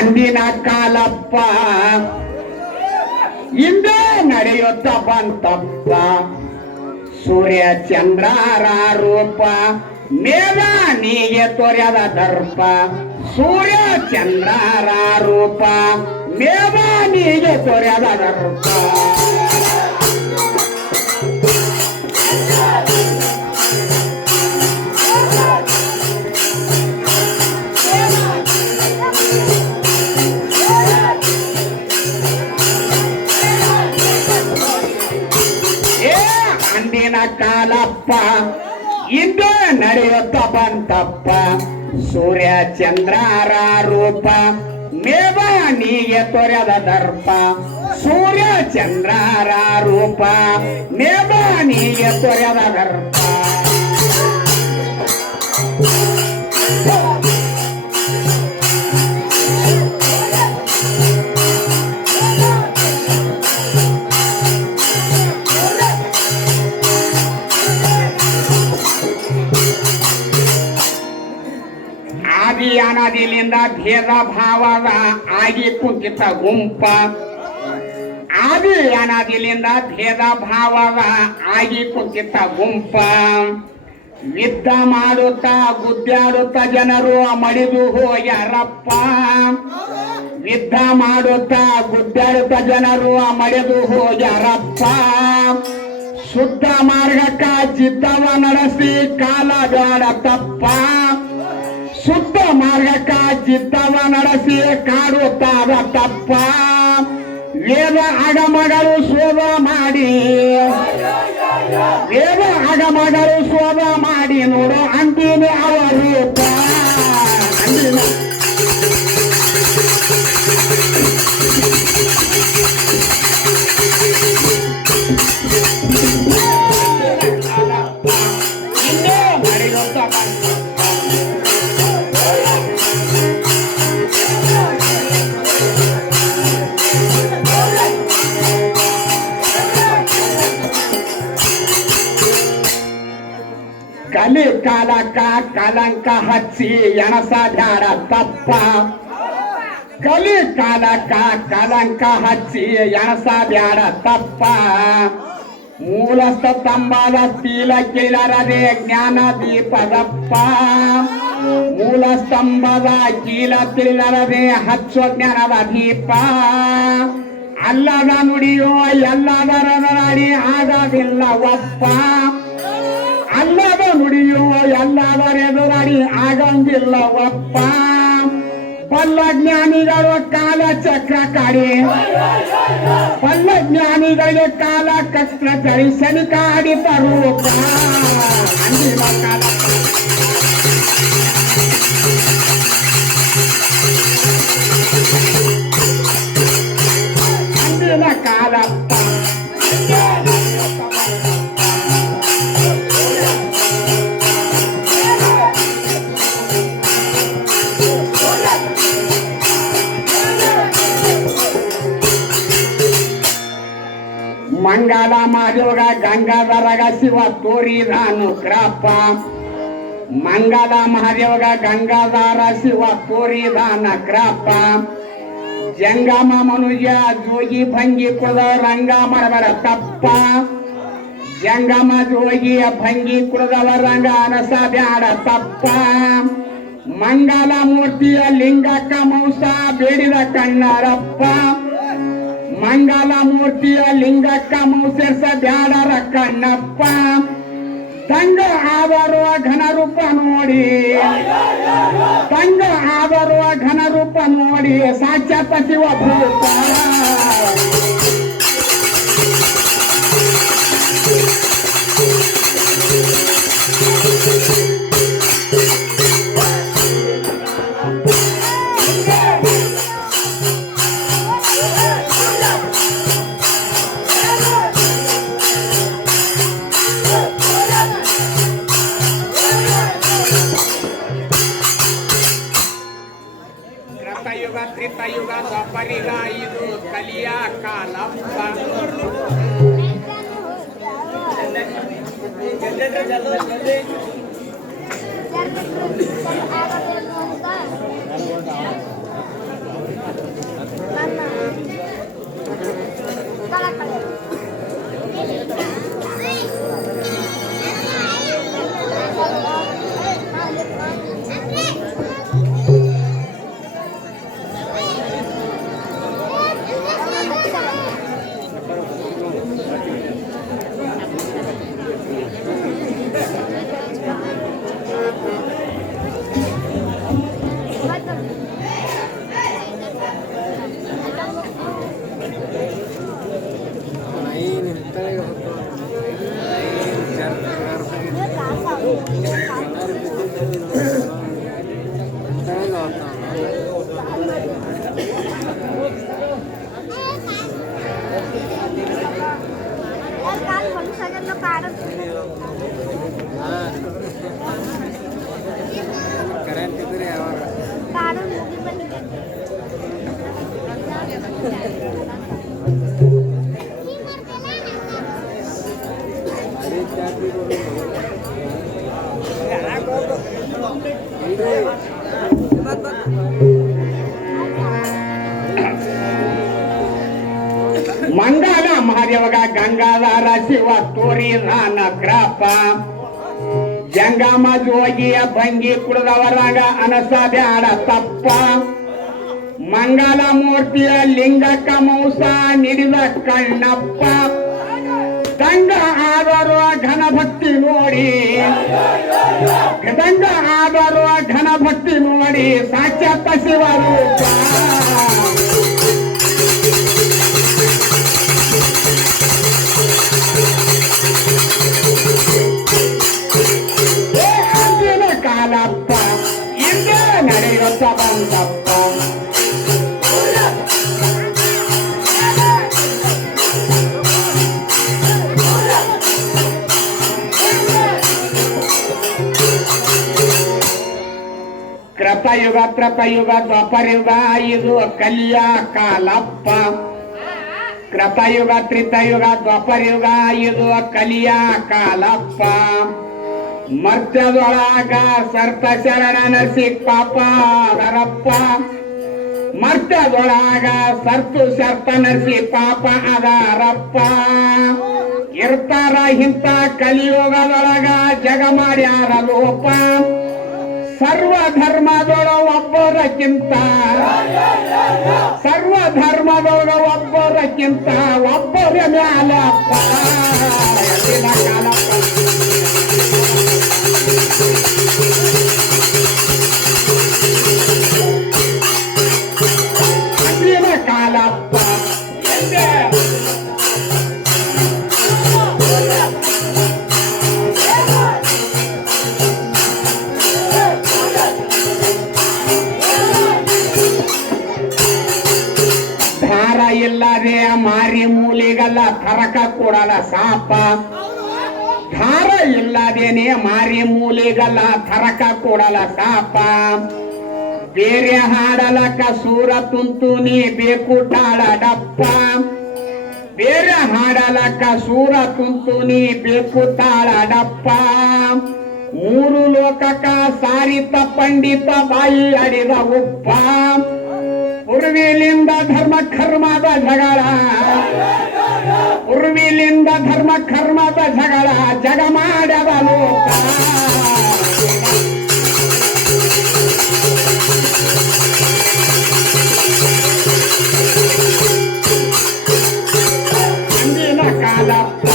ಅಂದಿನ ಕಾಲಪ್ಪ ಇಂದೇ ನಡೆಯುತ್ತ ಬಂತಪ್ಪ, ಸೂರ್ಯ ಚಂದ್ರರ ರೂಪ ಮೇಘ ನೀಗೆ ತೋರ್ಯದ ದರ್ಪ. ಸೂರ್ಯ ಚಂದ್ರರ ರೂಪ ಮೇಘ ನೀಗೆ ತೋರ್ಯದ ದರ್ಪ. ಅಂದಿನ ಕಾಲಪ್ಪ ಇಂದು ನಡೆಯುತ್ತ ಬಂತಪ್ಪ, ಸೂರ್ಯ ಚಂದ್ರರ ರೂಪ ಮೇವಾನಿಗೆ ತೊರೆದ ದರ್ಪ ಸೂರ್ಯ ಚಂದ್ರರ ರೂಪ ಮೇವಾನಿಗೆ ತೊರೆದ ದರ್ಪ ಆದಿ ಅನಾದಿಲಿಂದ ಭೇದ ಭಾವದ ಆಗಿ ಕುಂತಿತ ಗುಂಪ ಆದಿ ಅನಾದಿಲಿಂದ ಭೇದ ಭಾವದ ಆಗಿ ಕುಂತಿತ ಗುಂಪ ಯುದ್ಧ ಮಾಡುತ್ತಾ ಗುದ್ದಾಡುತ್ತಾ ಜನರು ಮಡಿದು ಹೋಗ್ಯಾರಪ್ಪ ಯುದ್ಧ ಮಾಡುತ್ತಾ ಗುದ್ದಾಡುತ್ತಾ ಜನರು ಮಡಿದು ಹೋಗ್ಯಾರಪ್ಪ ಶುದ್ಧ ಮಾರ್ಗಕ್ಕ ಚಿತ್ತವ ನಡೆಸಿ ಕಾಲ ಬೇಡ ತಪ್ಪ ಶುದ್ಧ ಮಾರ್ಗಕ್ಕ ಚಿತ್ತವ ನಡೆಸಿ ಕಾಡುತ್ತಾದ ತಪ್ಪ ವೇದ ಆಗಮಗಳು ಶೋಧ ಮಾಡಿ ವೇದ ಆಗಮಗಳು ಶೋಧ ಮಾಡಿ ನೋಡು ಅಂತೀನಿ ಅವರು ಅಂದಿನ ಕಲಿ ಕಾಲಕ್ಕ ಕಲಂಕ ಹಚ್ಚಿ ಎಣಸಬ್ಯಾಡ ತಪ್ಪ ಕಲಿ ಕಾಲಕ್ಕ ಕಲಂಕ ಹಚ್ಚಿ ಎಣಸಬ್ಯಾಡ ತಪ್ಪ ಮೂಲ ಸ್ತಂಭದ ಸ್ತೀಲ ಕೀಲರದೆ ಜ್ಞಾನ ದೀಪದಪ್ಪ ಮೂಲ ಸ್ತಂಭದ ಕೀಲ ತಿಳಿಲರದೆ ಹಚ್ಚೋ ಜ್ಞಾನದ ದೀಪ ಅಲ್ಲದ ನುಡಿಯೋ ಎಲ್ಲದರ ನಾಡಿ ಆಗದಿಲ್ಲ ಒಪ್ಪ ಅಲ್ಲದ ನುಡಿಯೋ ಎಲ್ಲದರೆದುರಡಿ ಆಗಂಗಿಲ್ಲ ಒಪ್ಪ ಪಲ್ಲ ಜ್ಞಾನಿಗಳು ಕಾಲ ಚಕ್ರ ಕಾಡಿ ಪಲ್ಲ ಜ್ಞಾನಿಗಳಿಗೆ ಕಾಲ ಚಕ್ರ ಕಡಿ ಶನಿ ಕಾಡಿ ತರೂಪ ಅಂದಿನ ಕಾಲ ಅಂದಿನ ಕಾಲಪ್ಪ ಮಂಗಲ ಮಾದೇವಗ ಗಂಗಾಧರಗ ಶಿವ ತೋರಿದಾನು ಕ್ರಪ್ಪ ಮಂಗಲ ಮಹಾದೇವಗ ಗಂಗಾಧರ ಶಿವ ತೋರಿದಾನ ಕ್ರಪ್ಪ ಜಂಗಮ ಮನುಜ ಜೋಗಿ ಭಂಗಿ ಕುಳದ ರಂಗ ಮಾಡಬೇಡ ತಪ್ಪ ಜಂಗಮ ಜೋಗಿ ಭಂಗಿ ಕುಳದವ ರಂಗ ಅನಸ ಬ್ಯಾಡ ತಪ್ಪ ಮಂಗಲ ಮೂರ್ತಿಯ ಲಿಂಗಕ್ಕ ಮೌಸ ಬೇಡಿದ ಕಣ್ಣರಪ್ಪ ಮಂಗಲ ಮೂರ್ತಿಯ ಲಿಂಗಕ್ಕ ಮೌಸೆರ್ಸ ಬ್ಯಾಡರ ಕಣ್ಣಪ್ಪ ತಂಗ ಆದರುವ ಘನ ರೂಪ ನೋಡಿ ತಂಗ ಆದರುವ ಘನ ರೂಪ ನೋಡಿ ಸಾಕ್ಷಾತ್ ಶಿವ ಭೂತ ಕೃತಯುಗ ತ್ರಿತಯುಗ ದ್ವಾಪರಿಗ ಇದು ಕಲಿಯ ಕಾಲಪ್ಪ ಮಂಗಾಲ ಮಹಾದೇವಗ ಗಂಗಾಧರ ಶಿವ ತೋರಿದಾನ ಗ್ರಾಪ ಜಂಗಮ ಜೋಗಿಯ ಭಂಗಿ ಕುಡಿದವರಾಗ ಅನಸಬ್ಯಾಡ ತಪ್ಪ ಮಂಗಲ ಮೂರ್ತಿಯ ಲಿಂಗಕ್ಕ ಮೌಸ ನಿಡಿದ ಕಣ್ಣಪ್ಪ ದಂಗ ಆದರೂ ಘನ ಭಕ್ತಿ ನೋಡಿ ದಂಗ ಆದರೂ ಘನ ಭಕ್ತಿ ನೋಡಿ ಸಾಕ್ಷಾತ್ ಶಿವರೂಪ ಕಾಲಪ್ಪ ಇಂದ ನಡೆಯುತ್ತ ಬಂದಪ್ಪ ಕೃತಯುಗ ದ್ವಾಪರಯುಗ ಇದು ಕಲಿಯ ಕಾಲಪ್ಪ ಕೃತಯುಗ ತ್ರೇತಾಯುಗ ದ್ವಾಪರಯುಗ ಇದು ಕಲಿಯ ಕಾಲಪ್ಪ ಮರ್ತ್ಯದೊಳಗ ಸರ್ಪ ಶರಣ ನರಸಿ ಪಾಪ ಅದರಪ್ಪ ಮರ್ತ್ಯದೊಳಗ ಸರ್ತು ಶರ್ತ ನರಸಿ ಪಾಪ ಅದರಪ್ಪ ಇರ್ತಾರ ಇಂಥ ಕಲಿಯುಗದೊಳಗ ಜಗ ಮಾಡ್ಯಾರ ಲೋಪ ಸರ್ವ ಧರ್ಮದೊಳ ಒಬ್ಬರಕ್ಕಿಂತ ಸರ್ವ ಧರ್ಮದೊಳ ಒಬ್ಬರಕ್ಕಿಂತ ಒಬ್ಬರ ಮ್ಯಾಲಪ್ಪ ಕಾಲಪ್ಪ ಕಾಲಪ್ಪ ಧಾರ ಇಲ್ಲದೆ ಮಾರಿ ಮೂಲಿಗಲ್ಲ ತರಕ ಕೊಡಲ ಸಾಪ ಧಾರ ಇಲ್ಲದೇನೆ ಮಾರಿ ಮೂಲಿಗಲ್ಲ ತರಕ ಕೊಡಲ ಸಾಪ ಬೇರೆ ಹಾಡಲಕ ಸೂರ ತುಂತುನಿ ಬೇಕು ತಾಳಡಪ್ಪ ಬೇರೆ ಹಾಡಲಕ ಸೂರ ತುಂತುನಿ ಬೇಕು ತಾಳಡಪ್ಪ ಮೂರು ಲೋಕಕ ಸಾರಿತ ಪಂಡಿತ ಬಾಯಿ ಅಡಿದ ಉಪ್ಪ ಪೂರ್ವಿಲಿಂದ ಧರ್ಮ ಕರ್ಮದ ಜಗಳ ಪೂರ್ವಿಲಿಂದ ಧರ್ಮ ಕರ್ಮದ ಜಗಳ ಜಗ ಮಾಡದ ಲೋಕ ಅಂದಿನ ಕಾಲಪ್ಪ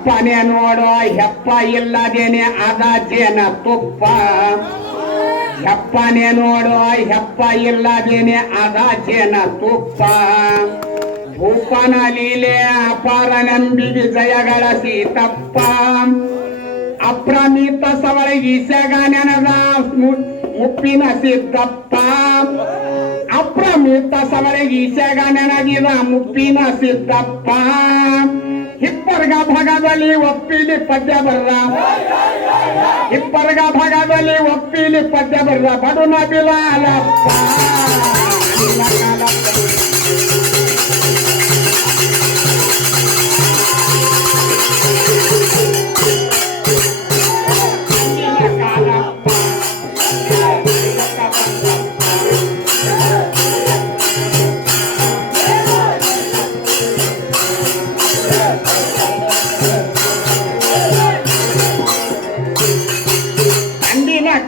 ಹೆಪ್ಪನೆ ನೋಡೋ ಹೆಪ್ಪ ಇಲ್ಲದೇನೆ ಅದ ಜೇನ ತುಪ್ಪ ಹೆಪ್ಪನೆ ನೋಡೋ ಹೆಪ್ಪ ಇಲ್ಲದೇನೆ ಅದ ಜೇನ ತುಪ್ಪ ಭೂಪನ ಲೀಲೆ ಅಪಾರ ನಂಬಿಗೆ ಜಯಗಳ ಸೀತಪ್ಪ ಅಪ್ರಮಿತ ಸವಳ ಈಸಗ ನೆನದ ಮುಪ್ಪಿನ ಸಿದ್ದಪ್ಪ ಅಪ್ರಮಿತ ಸವಳ ಈಸಗ ನೆನದಿದ ಮುಪ್ಪಿನ ಸಿದ್ದಪ್ಪ ಹಿಪ್ಪರ್ಗ ಭಾಗದಲ್ಲಿ ಒಪ್ಪಿಲಿ ಪದ್ಯ ಬರ್ರ ಹಿಪ್ಪರ್ಗ ಭಾಗದಲ್ಲಿ ಒಪ್ಪಿಲಿ ಪದ್ಯ ಬರ್ರ ಬಡುನ ಬಿಲಾಲಪ್ಪ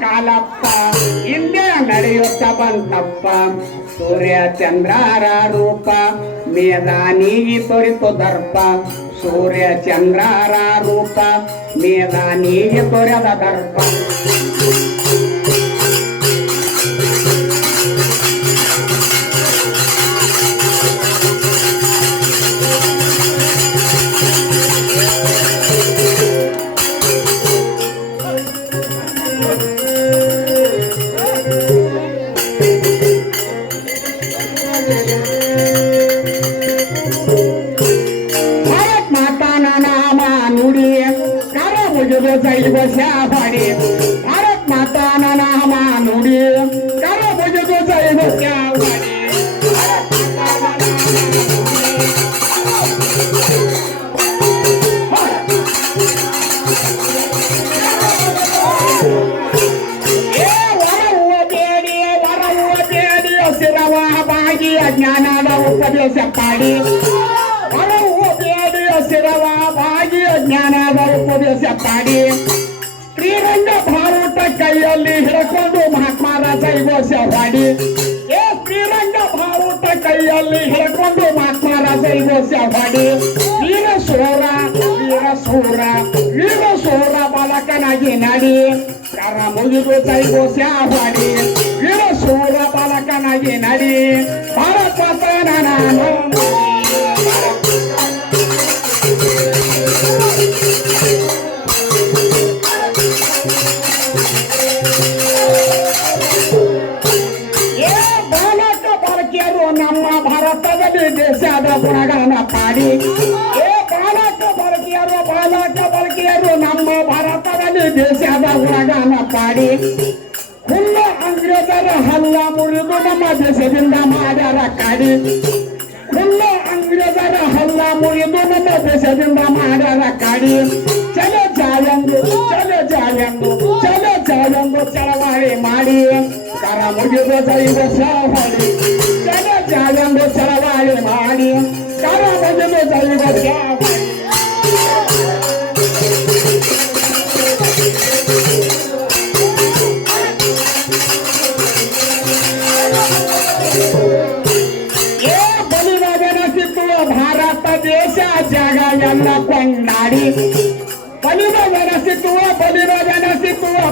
ಕಾಲಪ್ಪ ಹಿಂದೆ ನಡೆಯುತ್ತ ಬಂತಪ್ಪ ಸೂರ್ಯ ಚಂದ್ರರ ರೂಪ ಮೇದಾನಿಗೆ ತೋರಿತು ದರ್ಪ ಸೂರ್ಯ ಚಂದ್ರರ ರೂಪ ಮೇದಾನಿಗೆ ತೋರದ ದರ್ಪ जाई बस्यावाडी भारत माताना नामा नुडी करा मुझको जाई बस्यावाडी ज्ञानाದ ಉಪದೇಶ ಪಾಡಿ ಶಿರವ ಭಾಗಿ ಜ್ಞಾನದ ಉಪದೇಶ ಪಾಡಿ ಶ್ರೀರಂಗ ಭಾರತ ಕೈಯಲ್ಲಿ ಹಿಡ್ಕೊಂಡು ಮಹಾತ್ಮರ ಜೈಗೋಸ್ಯವಾಡಿ ಏ ಶ್ರೀರಂಗ ಭಾರತ ಕೈಯಲ್ಲಿ ಹಿಡ್ಕೊಂಡು ಮಹಾತ್ಮರ ಜೈಗೋಸ್ಯವಾಡಿ ವೀರಶೂರ ವೀರಶೂರ ವೀರಶೂರ ಬಾಲಕನಾಗಿ ನಡಿ ಕರ ಮುಗಿದು ಜೈಗೋಸ್ಯವಾಡಿ ವೀರಶೂರ ಬಾಲಕನಾಗಿ ನಡಿ ಭಾರತ ಮಾತನ ನಾನು ನಮ್ಮ ಭಾರತದಲ್ಲಿ ದೇಶದ ಗುಣಗಾನ ಪಾಡಿ ಏ ಬಾಲಕ ಬಳಕೆಯರು ನಮ್ಮ ಭಾರತದಲ್ಲಿ ದೇಶದ ಗುಣಗಾನ ಪಾಡಿ ಹುಲ್ಲ ಅಂಗ್ರೇಜರ ಹಲ್ಲ ಮುರಿದು ನಮ್ಮ ದೇಶದಿಂದ ಮಾಡ್ಯಾರ ಕಾಡಿ ಹುಲ್ಲ ಅಂಗ್ರೇಜರ ಹಲ್ಲ ಮುರಿದು ನಮ್ಮ ದೇಶದಿಂದ ಮಾಡ್ಯಾರ ಕಾಡಿ ಚಲ ಜಾಯಂದು ಚಳವಳಿ ಮಾಡಿ ಕರ ಮುಗಿದು ಜೈವ ಸಾವಳಿ ಜಾಗಂದು ಚಳವಳಿ ಮಾಡಿ ಕರ ಮುಗಿದು ಜೈವ ಸಾವಳಿ ಬಲಿವದನಸಿಸುವ ಭಾರತ ದೇಶ ಜಗ ಎಲ್ಲ ಕೊಂಡಾಡಿ ಬಲಿವದನಸಿಸುವ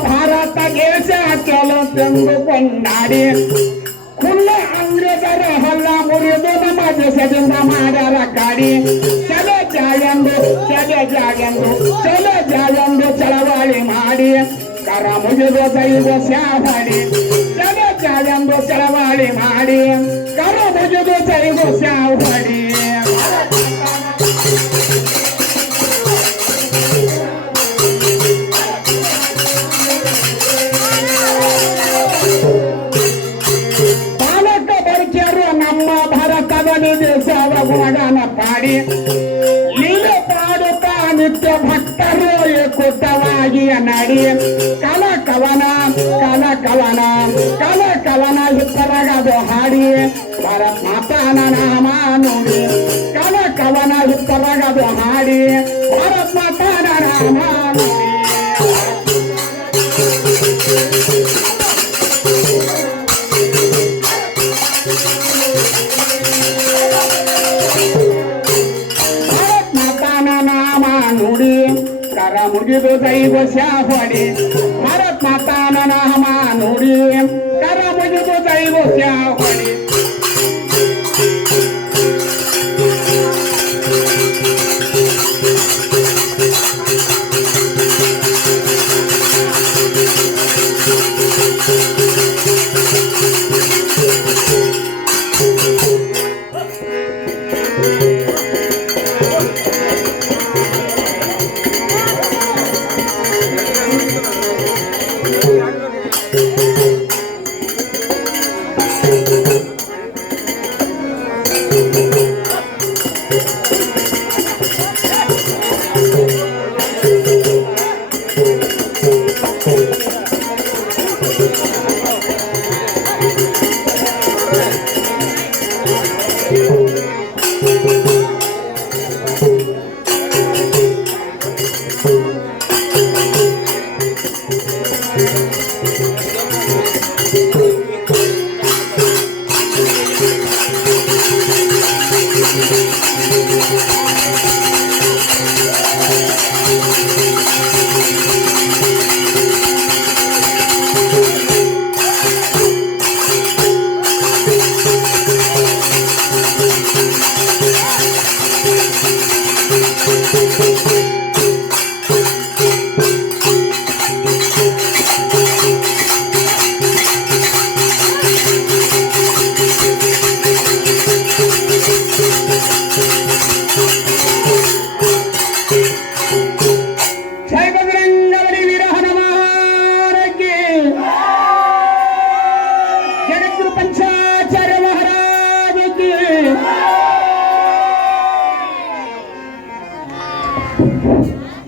ಭಾರತ ದೇಶ ಕೆಲಸೆಂದು ಕೊಂಡಾಡಿ ಕುಲ್ಲ ಅಂಗ್ರೇಜರ ಹಲ್ಲ ಮುರಿದು ನಮ್ಮ ದೇಶದಿಂದ ಮಾಡ್ಯಾರ ಕಾಡಿ ಚಲ ಜಾಯಂದು ಚಳವಳಿ ಮಾಡಿ ಕರ ಮುಗಿದು ಜೈವ ಸ್ಯಾವಡಿ ಚಲ ಜಾಯಂದು ಚಳವಳಿ ಮಾಡಿ ಕರ ಮುಗಿದು ಜೈವ ಸ್ಯಾವಡಿ ದೇಶದ ಗುಣಗಾನ ಪಾಡಿ ಲೀಲೆ ಪಾಡುತ್ತಾ ನಿತ್ಯ ಭಕ್ತರು ಏಕುತವಾಗಿ ನಡಿ ಕಲ ಕವನ ಹಿತ್ತರಗದು ಹಾಡಿ ಭಾರತ್ ಮಾತಾನ ನಾಮ ನುಡಿ ಕಲ ಕವನ ಹಿತ್ತರಗದು ಹಾಡಿ ಭಾರತ್ ಮಾತಾನ ನಾಮ ನುಡಿ ನುಡಿ ಕರ ಮುಗಿದು ಜೈವ ಸ್ಯಾವಡಿ ಭಾರತ್ ಮಾತಾನ ನಾಮ ನುಡಿ ಕರ ಮುಗಿದು ಜೈವ ಸ್ಯಾವಡಿ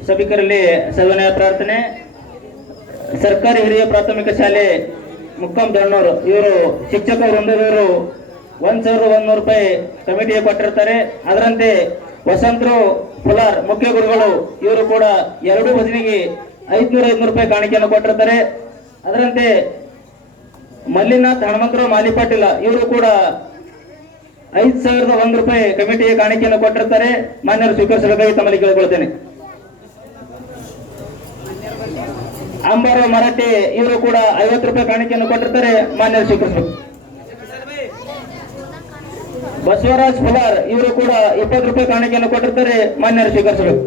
ಸಭಿಕರಲ್ಲಿ ಸವಿನಯ ಪ್ರಾರ್ಥನೆ. ಸರ್ಕಾರಿ ಹಿರಿಯ ಪ್ರಾಥಮಿಕ ಶಾಲೆ ಮುಕ್ಕಾಂ ದಣ್ಣೂರು ಇವರು ಶಿಕ್ಷಕ ವೃಂದದವರು 1,100 ರೂಪಾಯಿ ಕಮಿಟಿಗೆ ಕೊಟ್ಟಿರ್ತಾರೆ. ಅದರಂತೆ ವಸಂತರು ಪುಲಾರ್ ಮುಖ್ಯ ಗುರುಗಳು ಇವರು ಕೂಡ 2 ಭಜನೆಗೆ 500 ರೂಪಾಯಿ ಕಾಣಿಕೆಯನ್ನು ಕೊಟ್ಟಿರ್ತಾರೆ. ಅದರಂತೆ ಮಲ್ಲಿನಾಥ್ ಹನುಮಂತರಾವ್ ಮಾಲಿಪಾಟೀಲ ಇವರು ಕೂಡ 5,001 ರೂಪಾಯಿ ಕಮಿಟಿಗೆ ಕಾಣಿಕೆಯನ್ನು ಕೊಟ್ಟಿರ್ತಾರೆ. ಮಾನ್ಯರು ಸ್ವೀಕರಿಸಬೇಕಾಗಿ ತಮ್ಮಲ್ಲಿ ಕೇಳಿಕೊಳ್ತೇನೆ. ಅಂಬಾರಾವ್ ಮರಾಠಿ ಇವರು ಕೂಡ 50 ರೂಪಾಯಿ ಕಾಣಿಕೆಯನ್ನು ಕೊಟ್ಟಿರ್ತಾರೆ. ಮಾನ್ಯರು ಸ್ವೀಕರಿಸಬೇಕು. ಬಸವರಾಜ್ ಪುಲಾರ್ ಇವರು ಕೂಡ 20 ರೂಪಾಯಿ ಕಾಣಿಕೆಯನ್ನು ಕೊಟ್ಟಿರ್ತಾರೆ. ಮಾನ್ಯರು ಸ್ವೀಕರಿಸಬೇಕು.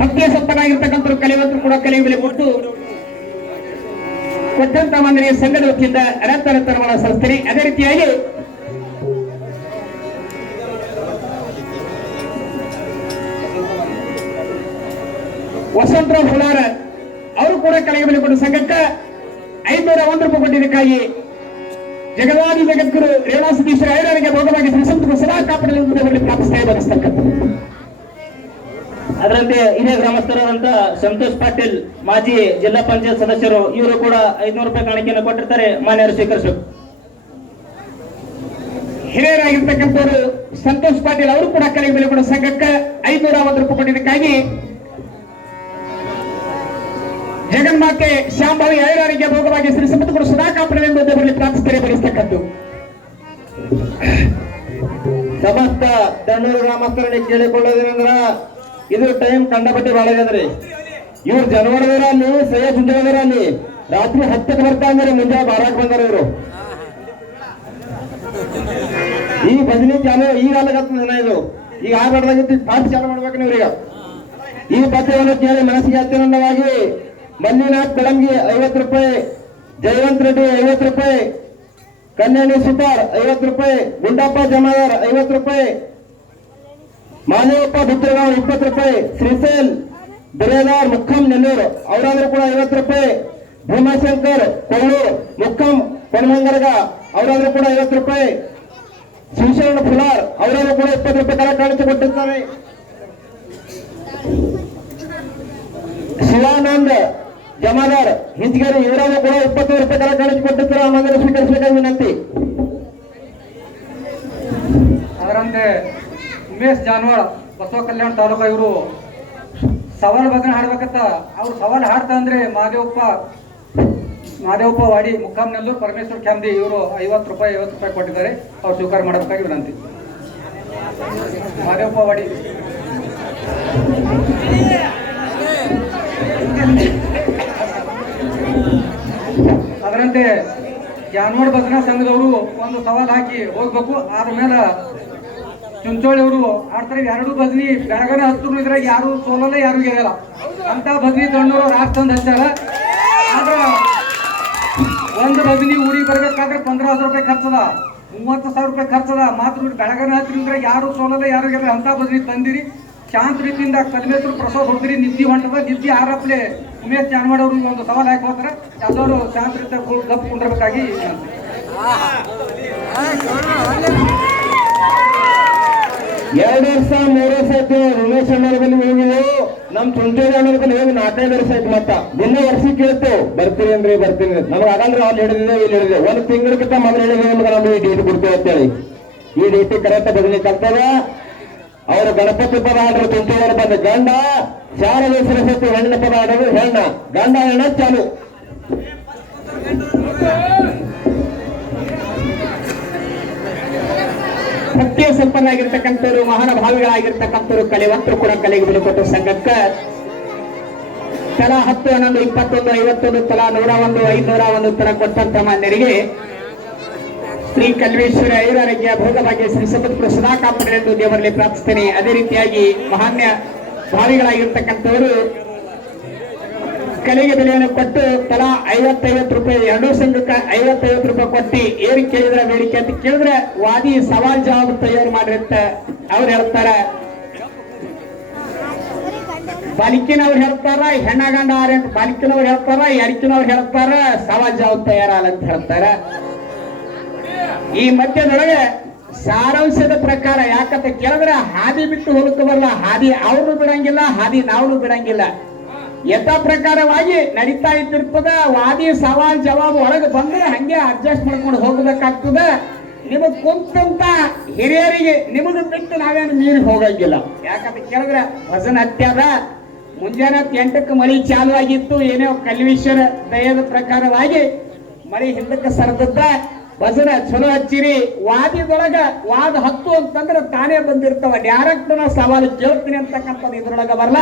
ಭಕ್ತಿಯ ಸತ್ತನಾಗಿರ್ತಕ್ಕಂಥ ಕಲಿವಂತರು ಕೂಡ ಕಲಿಯ ಬೆಲೆ ಕೊಟ್ಟು ಕೊಟ್ಟಂತ ಮಂದಿಗೆ ಸಂಘದ ವತಿಯಿಂದ ಅನಂತರ ಸಂಸ್ಥೆ. ಅದೇ ರೀತಿಯಾಗಿ ವಸಂತರಾವ್ ಹುಲಾರ ಅವರು ಕೂಡ ಕಲೆಗೆ ಬೆಲೆ ಕೊಟ್ಟು ಸಂಘಕ್ಕೆ 501 ರೂಪಾಯಿ ಕೊಟ್ಟಿದ್ದಕ್ಕಾಗಿ ಜಗದಾದಿ ಜಗದ್ಗುರು ರೇವಣ ಸಿದ್ದೇಶ್ವರ ಐರವರಿಗೆ ಭೋಗವಾಗಿ ಶ್ರೀಸಂತರು ಸದಾ ಕಾಪಾಡಲು ಪ್ರಾಪಿಸ್ತಾ ಬರೆಸ್ತಕ್ಕಂಥ. ಅದರಂತೆ ಹಿರಿಯ ಗ್ರಾಮಸ್ಥರಾದಂತ ಸಂತೋಷ್ ಪಾಟೀಲ್ ಮಾಜಿ ಜಿಲ್ಲಾ ಪಂಚಾಯತ್ ಸದಸ್ಯರು ಇವರು ಕೂಡ 500 ರೂಪಾಯಿ ಕಾಣಿಕೆಯನ್ನು ಕೊಟ್ಟಿರ್ತಾರೆ. ಮಾನ್ಯರು ಸ್ವೀಕರಿಸಬೇಕು. ಹಿರಿಯರಾಗಿರ್ತಕ್ಕಂಥವರು ಸಂತೋಷ್ ಪಾಟೀಲ್ ಅವರು ಕೂಡ ಕಲೆಗೆ ಬೆಲೆ ಕೊಡುವ ಸಂಘಕ್ಕೆ 501 ರೂಪಾಯಿ ಕೊಟ್ಟಿದ್ದಕ್ಕಾಗಿ ಜಗನ್ಮಾತೆ ಶ್ಯಾಂಭಾವಿ ಐರಾರಿಗೆ ಭೋಗವಾಗಿ ಶ್ರೀ ಸಂಪತ್ಗುರು ಸದಾ ಕಾಪಾಡಲೆಂದು ದೇವರಲ್ಲಿ ಪ್ರಾರ್ಥಿಸ್ತಾರೆ ಬರೆಸ್ತಕ್ಕಂಥ. ಸಮಸ್ತ ದಣ್ಣೂರು ಗ್ರಾಮಸ್ಥರಲ್ಲಿ ಕೇಳಿಕೊಳ್ಳೋದೇನಂದ್ರ ಇದು ಟೈಮ್ ಕಂಡಪಟ್ಟಿ ಭಾಳ ಇದ್ರಿ. ಇವ್ರು ಜನವರದರ ಅಲ್ಲಿ ಸಹ್ಯ ಸುಂದರದರ ಅಲ್ಲಿ ರಾತ್ರಿ 10ಕ್ಕೆ ಬರ್ತಾ ಅಂದ್ರೆ ಮುಂಜಾನೆ 12ಕ್ಕೆ ಬಂದಾರ ಇವರು. ಈ ಭಜನೆ ಚಾಲು ಈಗ ಅಲ್ಲಗತ್ತ ಇದು ಈಗ ಆಗ್ಬಾರ್ದಾಗಿತ್ತು. ಪಾಠ ಚಾಲು ಮಾಡ್ಬೇಕು ನೀವ್ರೀಗ. ಈ ಪದ್ಯವನ್ನು ಕೇಳಿ ಮನಸ್ಸಿಗೆ ಅತ್ಯನಂದವಾಗಿ ಮಲ್ಲಿನಾಥ್ ಬೆಳಂಗಿ 50 ರೂಪಾಯಿ, ಜಯವಂತ್ ರೆಡ್ಡಿ 50 ರೂಪಾಯಿ, ಕನ್ಯಾಣಿ ಸುತಾರ್ 50 ರೂಪಾಯಿ, ಗುಂಡಪ್ಪ ಜಮಾದಾರ್ 50 ರೂಪಾಯಿ, ಮಾದೇವಪ್ಪ ಬಿತ್ತರಗಾಂವ್ 20 ರೂಪಾಯಿ, ಶ್ರೀಶೈಲ್ ಬಿರೇದಾರ್ ಮುಖಂ ನೆಲ್ಲೂರು ಅವರಾದ್ರೂ ಕೂಡ 50 ರೂಪಾಯಿ, ಭೀಮಾಶಂಕರ್ ಕೊಳ್ಳೂರು ಮುಖಂ ಕೊಣಮಂಗರ್ಗ ಅವರಾದ್ರೂ ಕೂಡ 50 ರೂಪಾಯಿ, ಶಿವಶರಣ ಫುಲಾರ್ ಅವರಾದ್ರೂ ಕೂಡ 20 ರೂಪಾಯಿ ಕಲೆ ಕಾಣಿಕೆ ಕೊಟ್ಟಿರ್ತಾರೆ. ಶಿವಾನಂದ ಜಮಾದಾರ್ ಹಿಂಚಗೇರಿ ಇವರಾದ್ರೂ ಕೂಡ 20 ರೂಪಾಯಿ ಕಲೆ ಕಾಣಿಕೆ ಕೊಟ್ಟಿರ್ತಾರೆ. ಆ ಮಂದಿರ ಸ್ವೀಕರಿಸಬೇಕಾಗಿ ವಿನಂತಿ. ಅದರಂತೆ ಉಮೇಶ್ ಜಾನವಾಳ ಬಸವ ಕಲ್ಯಾಣ ತಾಲೂಕ ಇವರು ಸವಾಲ್ ಭಜನೆ ಹಾಡ್ಬೇಕಂತ ಅವ್ರು ಸವಾಲ್ ಹಾಡ್ತಾ ಅಂದ್ರೆ ಮಾದೇವಪ್ಪ ವಾಡಿ ಮುಖಾಂ ನೆಲ್ಲೂರು ಪರಮೇಶ್ವರ್ ಖ್ಯಾಮ್ದಿ ಇವರು 50 ರೂಪಾಯಿ ಕೊಟ್ಟಿದ್ದಾರೆ. ಅವ್ರು ಸ್ವೀಕಾರ ಮಾಡಬೇಕಾಗಿ ವಿನಂತಿ. ಮಾದೇವಪ್ಪ ವಾಡಿ ಅದರಂತೆ ಜಾನವಾಡ ಭಜನಾ ಸಂಘದವರು ಒಂದು ಸವಾಲ್ ಹಾಕಿ ಹೋಗ್ಬೇಕು. ಆದ್ಮೇಲೆ ಚುಂಚೋಳಿ ಅವರು ಆಡ್ತಾರೆ. 2 ಭಜನಿ ಬೆಳಗನೆ 10 ಇದ್ರಾಗ ಯಾರು ಸೋಲಲ್ಲ ಯಾರು ಗೆಲ್ಲಲ್ಲ ಅಂತ ಭಜನಿ ದಣ್ಣೂರು ರಾಷ್ಟ್ರ ತಂದು ಹಚ್ಚಾರ. ಆದ್ರೆ ಒಂದು ಭಜನಿ ಊರಿಗೆ ಬರ್ಬೇಕಾದ್ರೆ 15,000 ರೂಪಾಯಿ ಖರ್ಚದ, 30,000 ರೂಪಾಯಿ ಖರ್ಚದ. ಮಾತ್ರ ಬೆಳಗನೆ 10 ಯಾರು ಸೋಲಲ್ಲ ಯಾರು ಗೆಲ್ಲಲ್ಲ ಅಂತ ಭಜನಿ ತಂದಿರಿ. ಶಾಂತ ರೀತಿಯಿಂದ ಕಲ್ಮೇತ್ರ ಪ್ರಸವ ಹೊಡೆದ್ರಿ. ನಿದ್ದಿ ಹೊಂಟದ. ನಿದ್ದಿ ಆರಪ್ಲೆ ಉಮೇಶ್ ಜಾನವಾಡ ಅವರು ಒಂದು ಸವಾಲ್ ಹಾಕಿ ಹೋಗ್ತಾರೆ. ಎಲ್ಲರೂ ಶಾಂತ ರೀತಿಯ ಗಪ್ ಕುಂಡಿರ್ಬೇಕಾಗಿ 2 ವರ್ಷ 3 ವರ್ಷ ಆಯ್ತು ಉಮೇಶ್ ಅಣ್ಣರ ಬಲ್ಲಿ ಹೋಗಿದ್ದು. ನಮ್ ಚುಂಚೋಳಿ ಅಣ್ಣರ ಬಲ್ಲಿ ಹೋಗಿ 4-5 ವರ್ಷ ಆಯ್ತು. ಮತ್ತ ದಿನ ವರ್ಷಕ್ಕೆ ಕೇಳ್ತೇವೆ ಬರ್ತೀನಿ ಅಂದ್ರೆ ಬರ್ತೀನಿ. ನಮ್ಗೆ ಆಗಲ್ರಿ ಅಲ್ಲಿ ಹಿಡಿದಿದೆ ಇಲ್ಲಿ ಹಿಡಿದೆ. 1 ತಿಂಗಳಕ್ಕಿಂತ ಮೊದಲು ಹೇಳಿದ್ರೆ ನಮ್ಗೆ ನಮ್ಗೆ ಈ ಡೇಟ್ ಕೊಡ್ತೇವೆ ಅಂತೇಳಿ. ಈ ಡೇಟ್ ಕರೆಕ್ಟ್ ಬದಲಿ ಕಲ್ತದ. ಅವರು ಗಣಪತಿ ಪದ ಆಡ್ರು ಚುಂಚೋಳಿ ಬಂದ ಗಂಡ, ಶಾರದೆ ಸರಸ್ವತಿ ಹೆಣ್ಣಿನ ಪದ ಆಡೋದು ಹೆಣ್ಣ, ಗಂಡ ಹೆಣ್ಣ ಚಾಲು. ಭಕ್ತಿಯ ಸಂಪನ್ನಾಗಿರ್ತಕ್ಕಂಥವ್ರು ಮಹಾನುಭಾವಿಗಳಾಗಿರ್ತಕ್ಕಂಥವ್ರು ಕಲಿವಂತರು ಕೂಡ ಕಲೆಗೆ ಬೆಲೆ ಕೊಟ್ಟು ಸಂಘಕ್ಕೆ ತಲಾ 10, 11, 21, 51 ತಲಾ 101, 501 ತರ ಕೊಟ್ಟಂತ ಮಾನ್ಯರಿಗೆ ಶ್ರೀ ಕಲ್ವೇಶ್ವರ ಐರಾರೋಗ್ಯ ಭೋಗಭಾಗ್ಯ ಶ್ರೀ ಸಂಪತ್ಪುರ ಸದಾ ಕಾಪಾಡಲೆಂದು ದೇವರಲ್ಲಿ ಪ್ರಾರ್ಥಿಸ್ತೇನೆ. ಅದೇ ರೀತಿಯಾಗಿ ಮಹಾನ್ಯ ಭಾವಿಗಳಾಗಿರ್ತಕ್ಕಂಥವರು ಕಲೆಗೆ ಬೆಲೆಯನ್ನು ಕೊಟ್ಟು ತಲಾ 50 ರೂಪಾಯಿ 2 ಸಂಘಕ್ಕೆ 50 ರೂಪಾಯಿ ಕೊಟ್ಟು ಏನ್ ಕೇಳಿದ್ರೆ ಬೇಡಿಕೆ ಅಂತ ಕೇಳಿದ್ರೆ ವಾದಿ ಸವಾಲ್ ಜವಾಬ್ ತಯಾರು ಮಾಡಿರಂತ ಅವ್ರು ಹೇಳ್ತಾರ. ಬಾಲಿಕಿನವ್ರು ಹೇಳ್ತಾರ, ಹೆಣ್ಣ ಗಂಡ ಆರೆಂಟ್ ಬಾಲಿಕಿನವ್ರು ಹೇಳ್ತಾರ, ಎರಿಕಿನವ್ರು ಹೇಳ್ತಾರ, ಸವಾಲ್ ಜವಾಬ್ ತಯಾರಲ್ಲ ಅಂತ ಹೇಳ್ತಾರ. ಈ ಮಧ್ಯದೊಳಗೆ ಸಾರಾಂಶದ ಪ್ರಕಾರ ಯಾಕಂತ ಕೇಳಿದ್ರೆ ಹಾದಿ ಬಿಟ್ಟು ಹೋಗಕ್ಕೆ ಬರಲ್ಲ, ಹಾದಿ ಅವ್ರು ಬಿಡಂಗಿಲ್ಲ, ಹಾದಿ ನಾವು ಬಿಡಂಗಿಲ್ಲ. ಯಥಾ ಪ್ರಕಾರವಾಗಿ ನಡೀತಾ ಇದ್ದಿರ್ತದ. ವಾದಿ ಸವಾಲ್ ಜವಾಬ್ ಒಳಗೆ ಬಂದ್ರೆ ಹಂಗೆ ಅಡ್ಜಸ್ಟ್ ಮಾಡ್ಕೊಂಡು ಹೋಗ್ಬೇಕಾಗ್ತದ. ನಿಮಗ್ ಕುಂತಂತ ಹಿರಿಯರಿಗೆ ನಿಮಗೆ ಬಿಟ್ಟು ನಾವೇನು ಮೀರಿ ಹೋಗಂಗಿಲ್ಲ. ಯಾಕಂತ ಕೇಳಿದ್ರೆ ಭಜನ್ ಹತ್ಯಾದ. ಮುಂಜಾನೆ 8ಕ್ಕೆ ಮಳಿ ಚಾಲು ಆಗಿತ್ತು. ಏನೋ ಕಲ್ವೀಶ್ವರ ದಯದ ಪ್ರಕಾರವಾಗಿ ಮಳಿ ಹಿಂದಕ್ಕೆ ಸರದದ್ದ. ಭಜನ ಚಲೋ ಹಚ್ಚಿರಿ. ವಾದಿದೊಳಗ ವಾದ ಹತ್ತು ಅಂತಂದ್ರೆ ತಾನೇ ಬಂದಿರ್ತಾವ. ಡೈರೆಕ್ಟ್ ನಾ ಸವಾಲು ಕೇಳ್ತೀನಿ ಅಂತಕ್ಕಂಥದ್ದು ಇದ್ರೊಳಗ ಬರಲ್ಲ.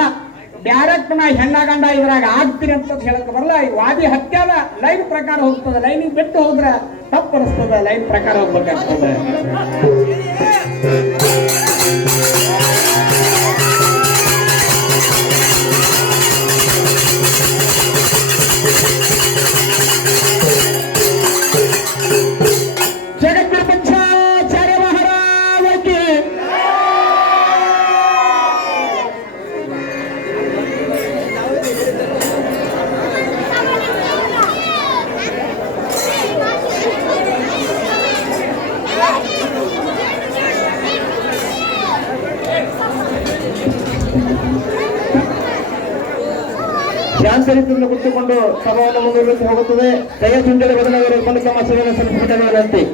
ಡೈರೆಕ್ಟ್ ನಾ ಹೆಣ್ಣ ಗಂಡ ಇದ್ರಾಗ ಆಗ್ತೀನಿ ಅಂತ ಹೇಳಕ್ ಬರಲ್ಲ. ಈ ವಾದಿ ಹತ್ಯಾದ ಲೈನ್ ಪ್ರಕಾರ ಹೋಗ್ತದ. ಲೈನಿಗೆ ಬಿಟ್ಟು ಹೋದ್ರ ತಪ್ಪು ಅನಿಸ್ತದ. ಲೈನ್ ಪ್ರಕಾರ ಹೋಗ್ಬೇಕಾಗ್ತದೆ. ಶಾಂತರೀತಿಯನ್ನು ಕುಳಿತುಕೊಂಡು ಸಭೆಯನ್ನು ಮುಂದುವರಿಸಿ ಹೋಗುತ್ತದೆ. ಜಯ ಚುಂಚಲೆ ಬದಲಾಗಿ ಬಂದು ತಮ್ಮ ಸೇವೆಯನ್ನು ಸಲ್ಲಿಸಬೇಕಾದ ವಿನಂತಿ.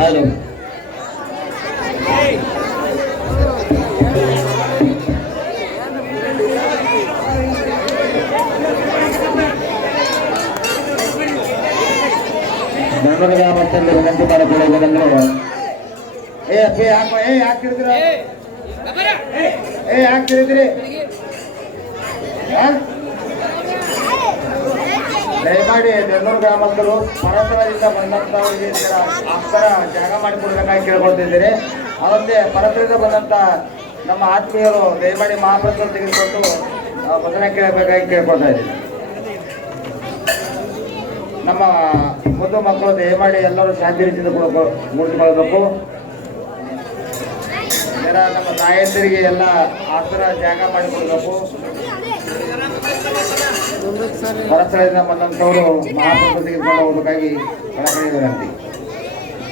ಹಲೋ ಗ್ರಾಮಸ್ಥರಲ್ಲಿ ವಿನಂತಿ ಮಾಡಿಕೊಳ್ಳುವುದೆಂದರೆ ಯಾಕಿರಿದ್ರಿ ದಯಮಾಡಿ ನೆಲ್ಲೂರು ಗ್ರಾಮಸ್ಥರು ಪರಸ್ಪರದಿಂದ ಬಂದಂತವರಿಗೆ ಆಸ್ಪರ ಜಾಗ ಮಾಡಿಕೊಡ್ಬೇಕಾಗಿ ಕೇಳ್ಕೊಳ್ತಿದ್ದೀರಿ. ಅವತ್ತೇ ಪರಸ್ಪರದಿಂದ ಬಂದಂತ ನಮ್ಮ ಆತ್ಮೀಯರು ದಯಮಾಡಿ ಮಹಾಪ್ರಸಾದ ತೆಗೆದುಕೊಂಡು ಭಜನೆ ಕೇಳಬೇಕಾಗಿ ಕೇಳ್ಕೊಳ್ತಾ ಇದ್ದೀವಿ. ನಮ್ಮ ಮುದ್ದು ಮಕ್ಕಳು ದಯಮಾಡಿ ಎಲ್ಲರೂ ಶಾಂತಿ ರೀತಿಯಿಂದ ಮುಗಿದುಕೊಳ್ಬೇಕು. ನಮ್ಮ ತಾಯಂದಿರಿಗೆ ಎಲ್ಲ ಆಸರ ಜಾಗ ಮಾಡಿಕೊಡ್ಬೇಕು. ಪರಸ್ಪರದಿಂದ ಬಂದಂಥವರು ಮಹಾಪ್ರಸಾದ ತೆಗೆದುಕೊಂಡು ಹೋಗಬೇಕಾಗಿ ಕಳಕಳಿ ವಿನಂತಿ.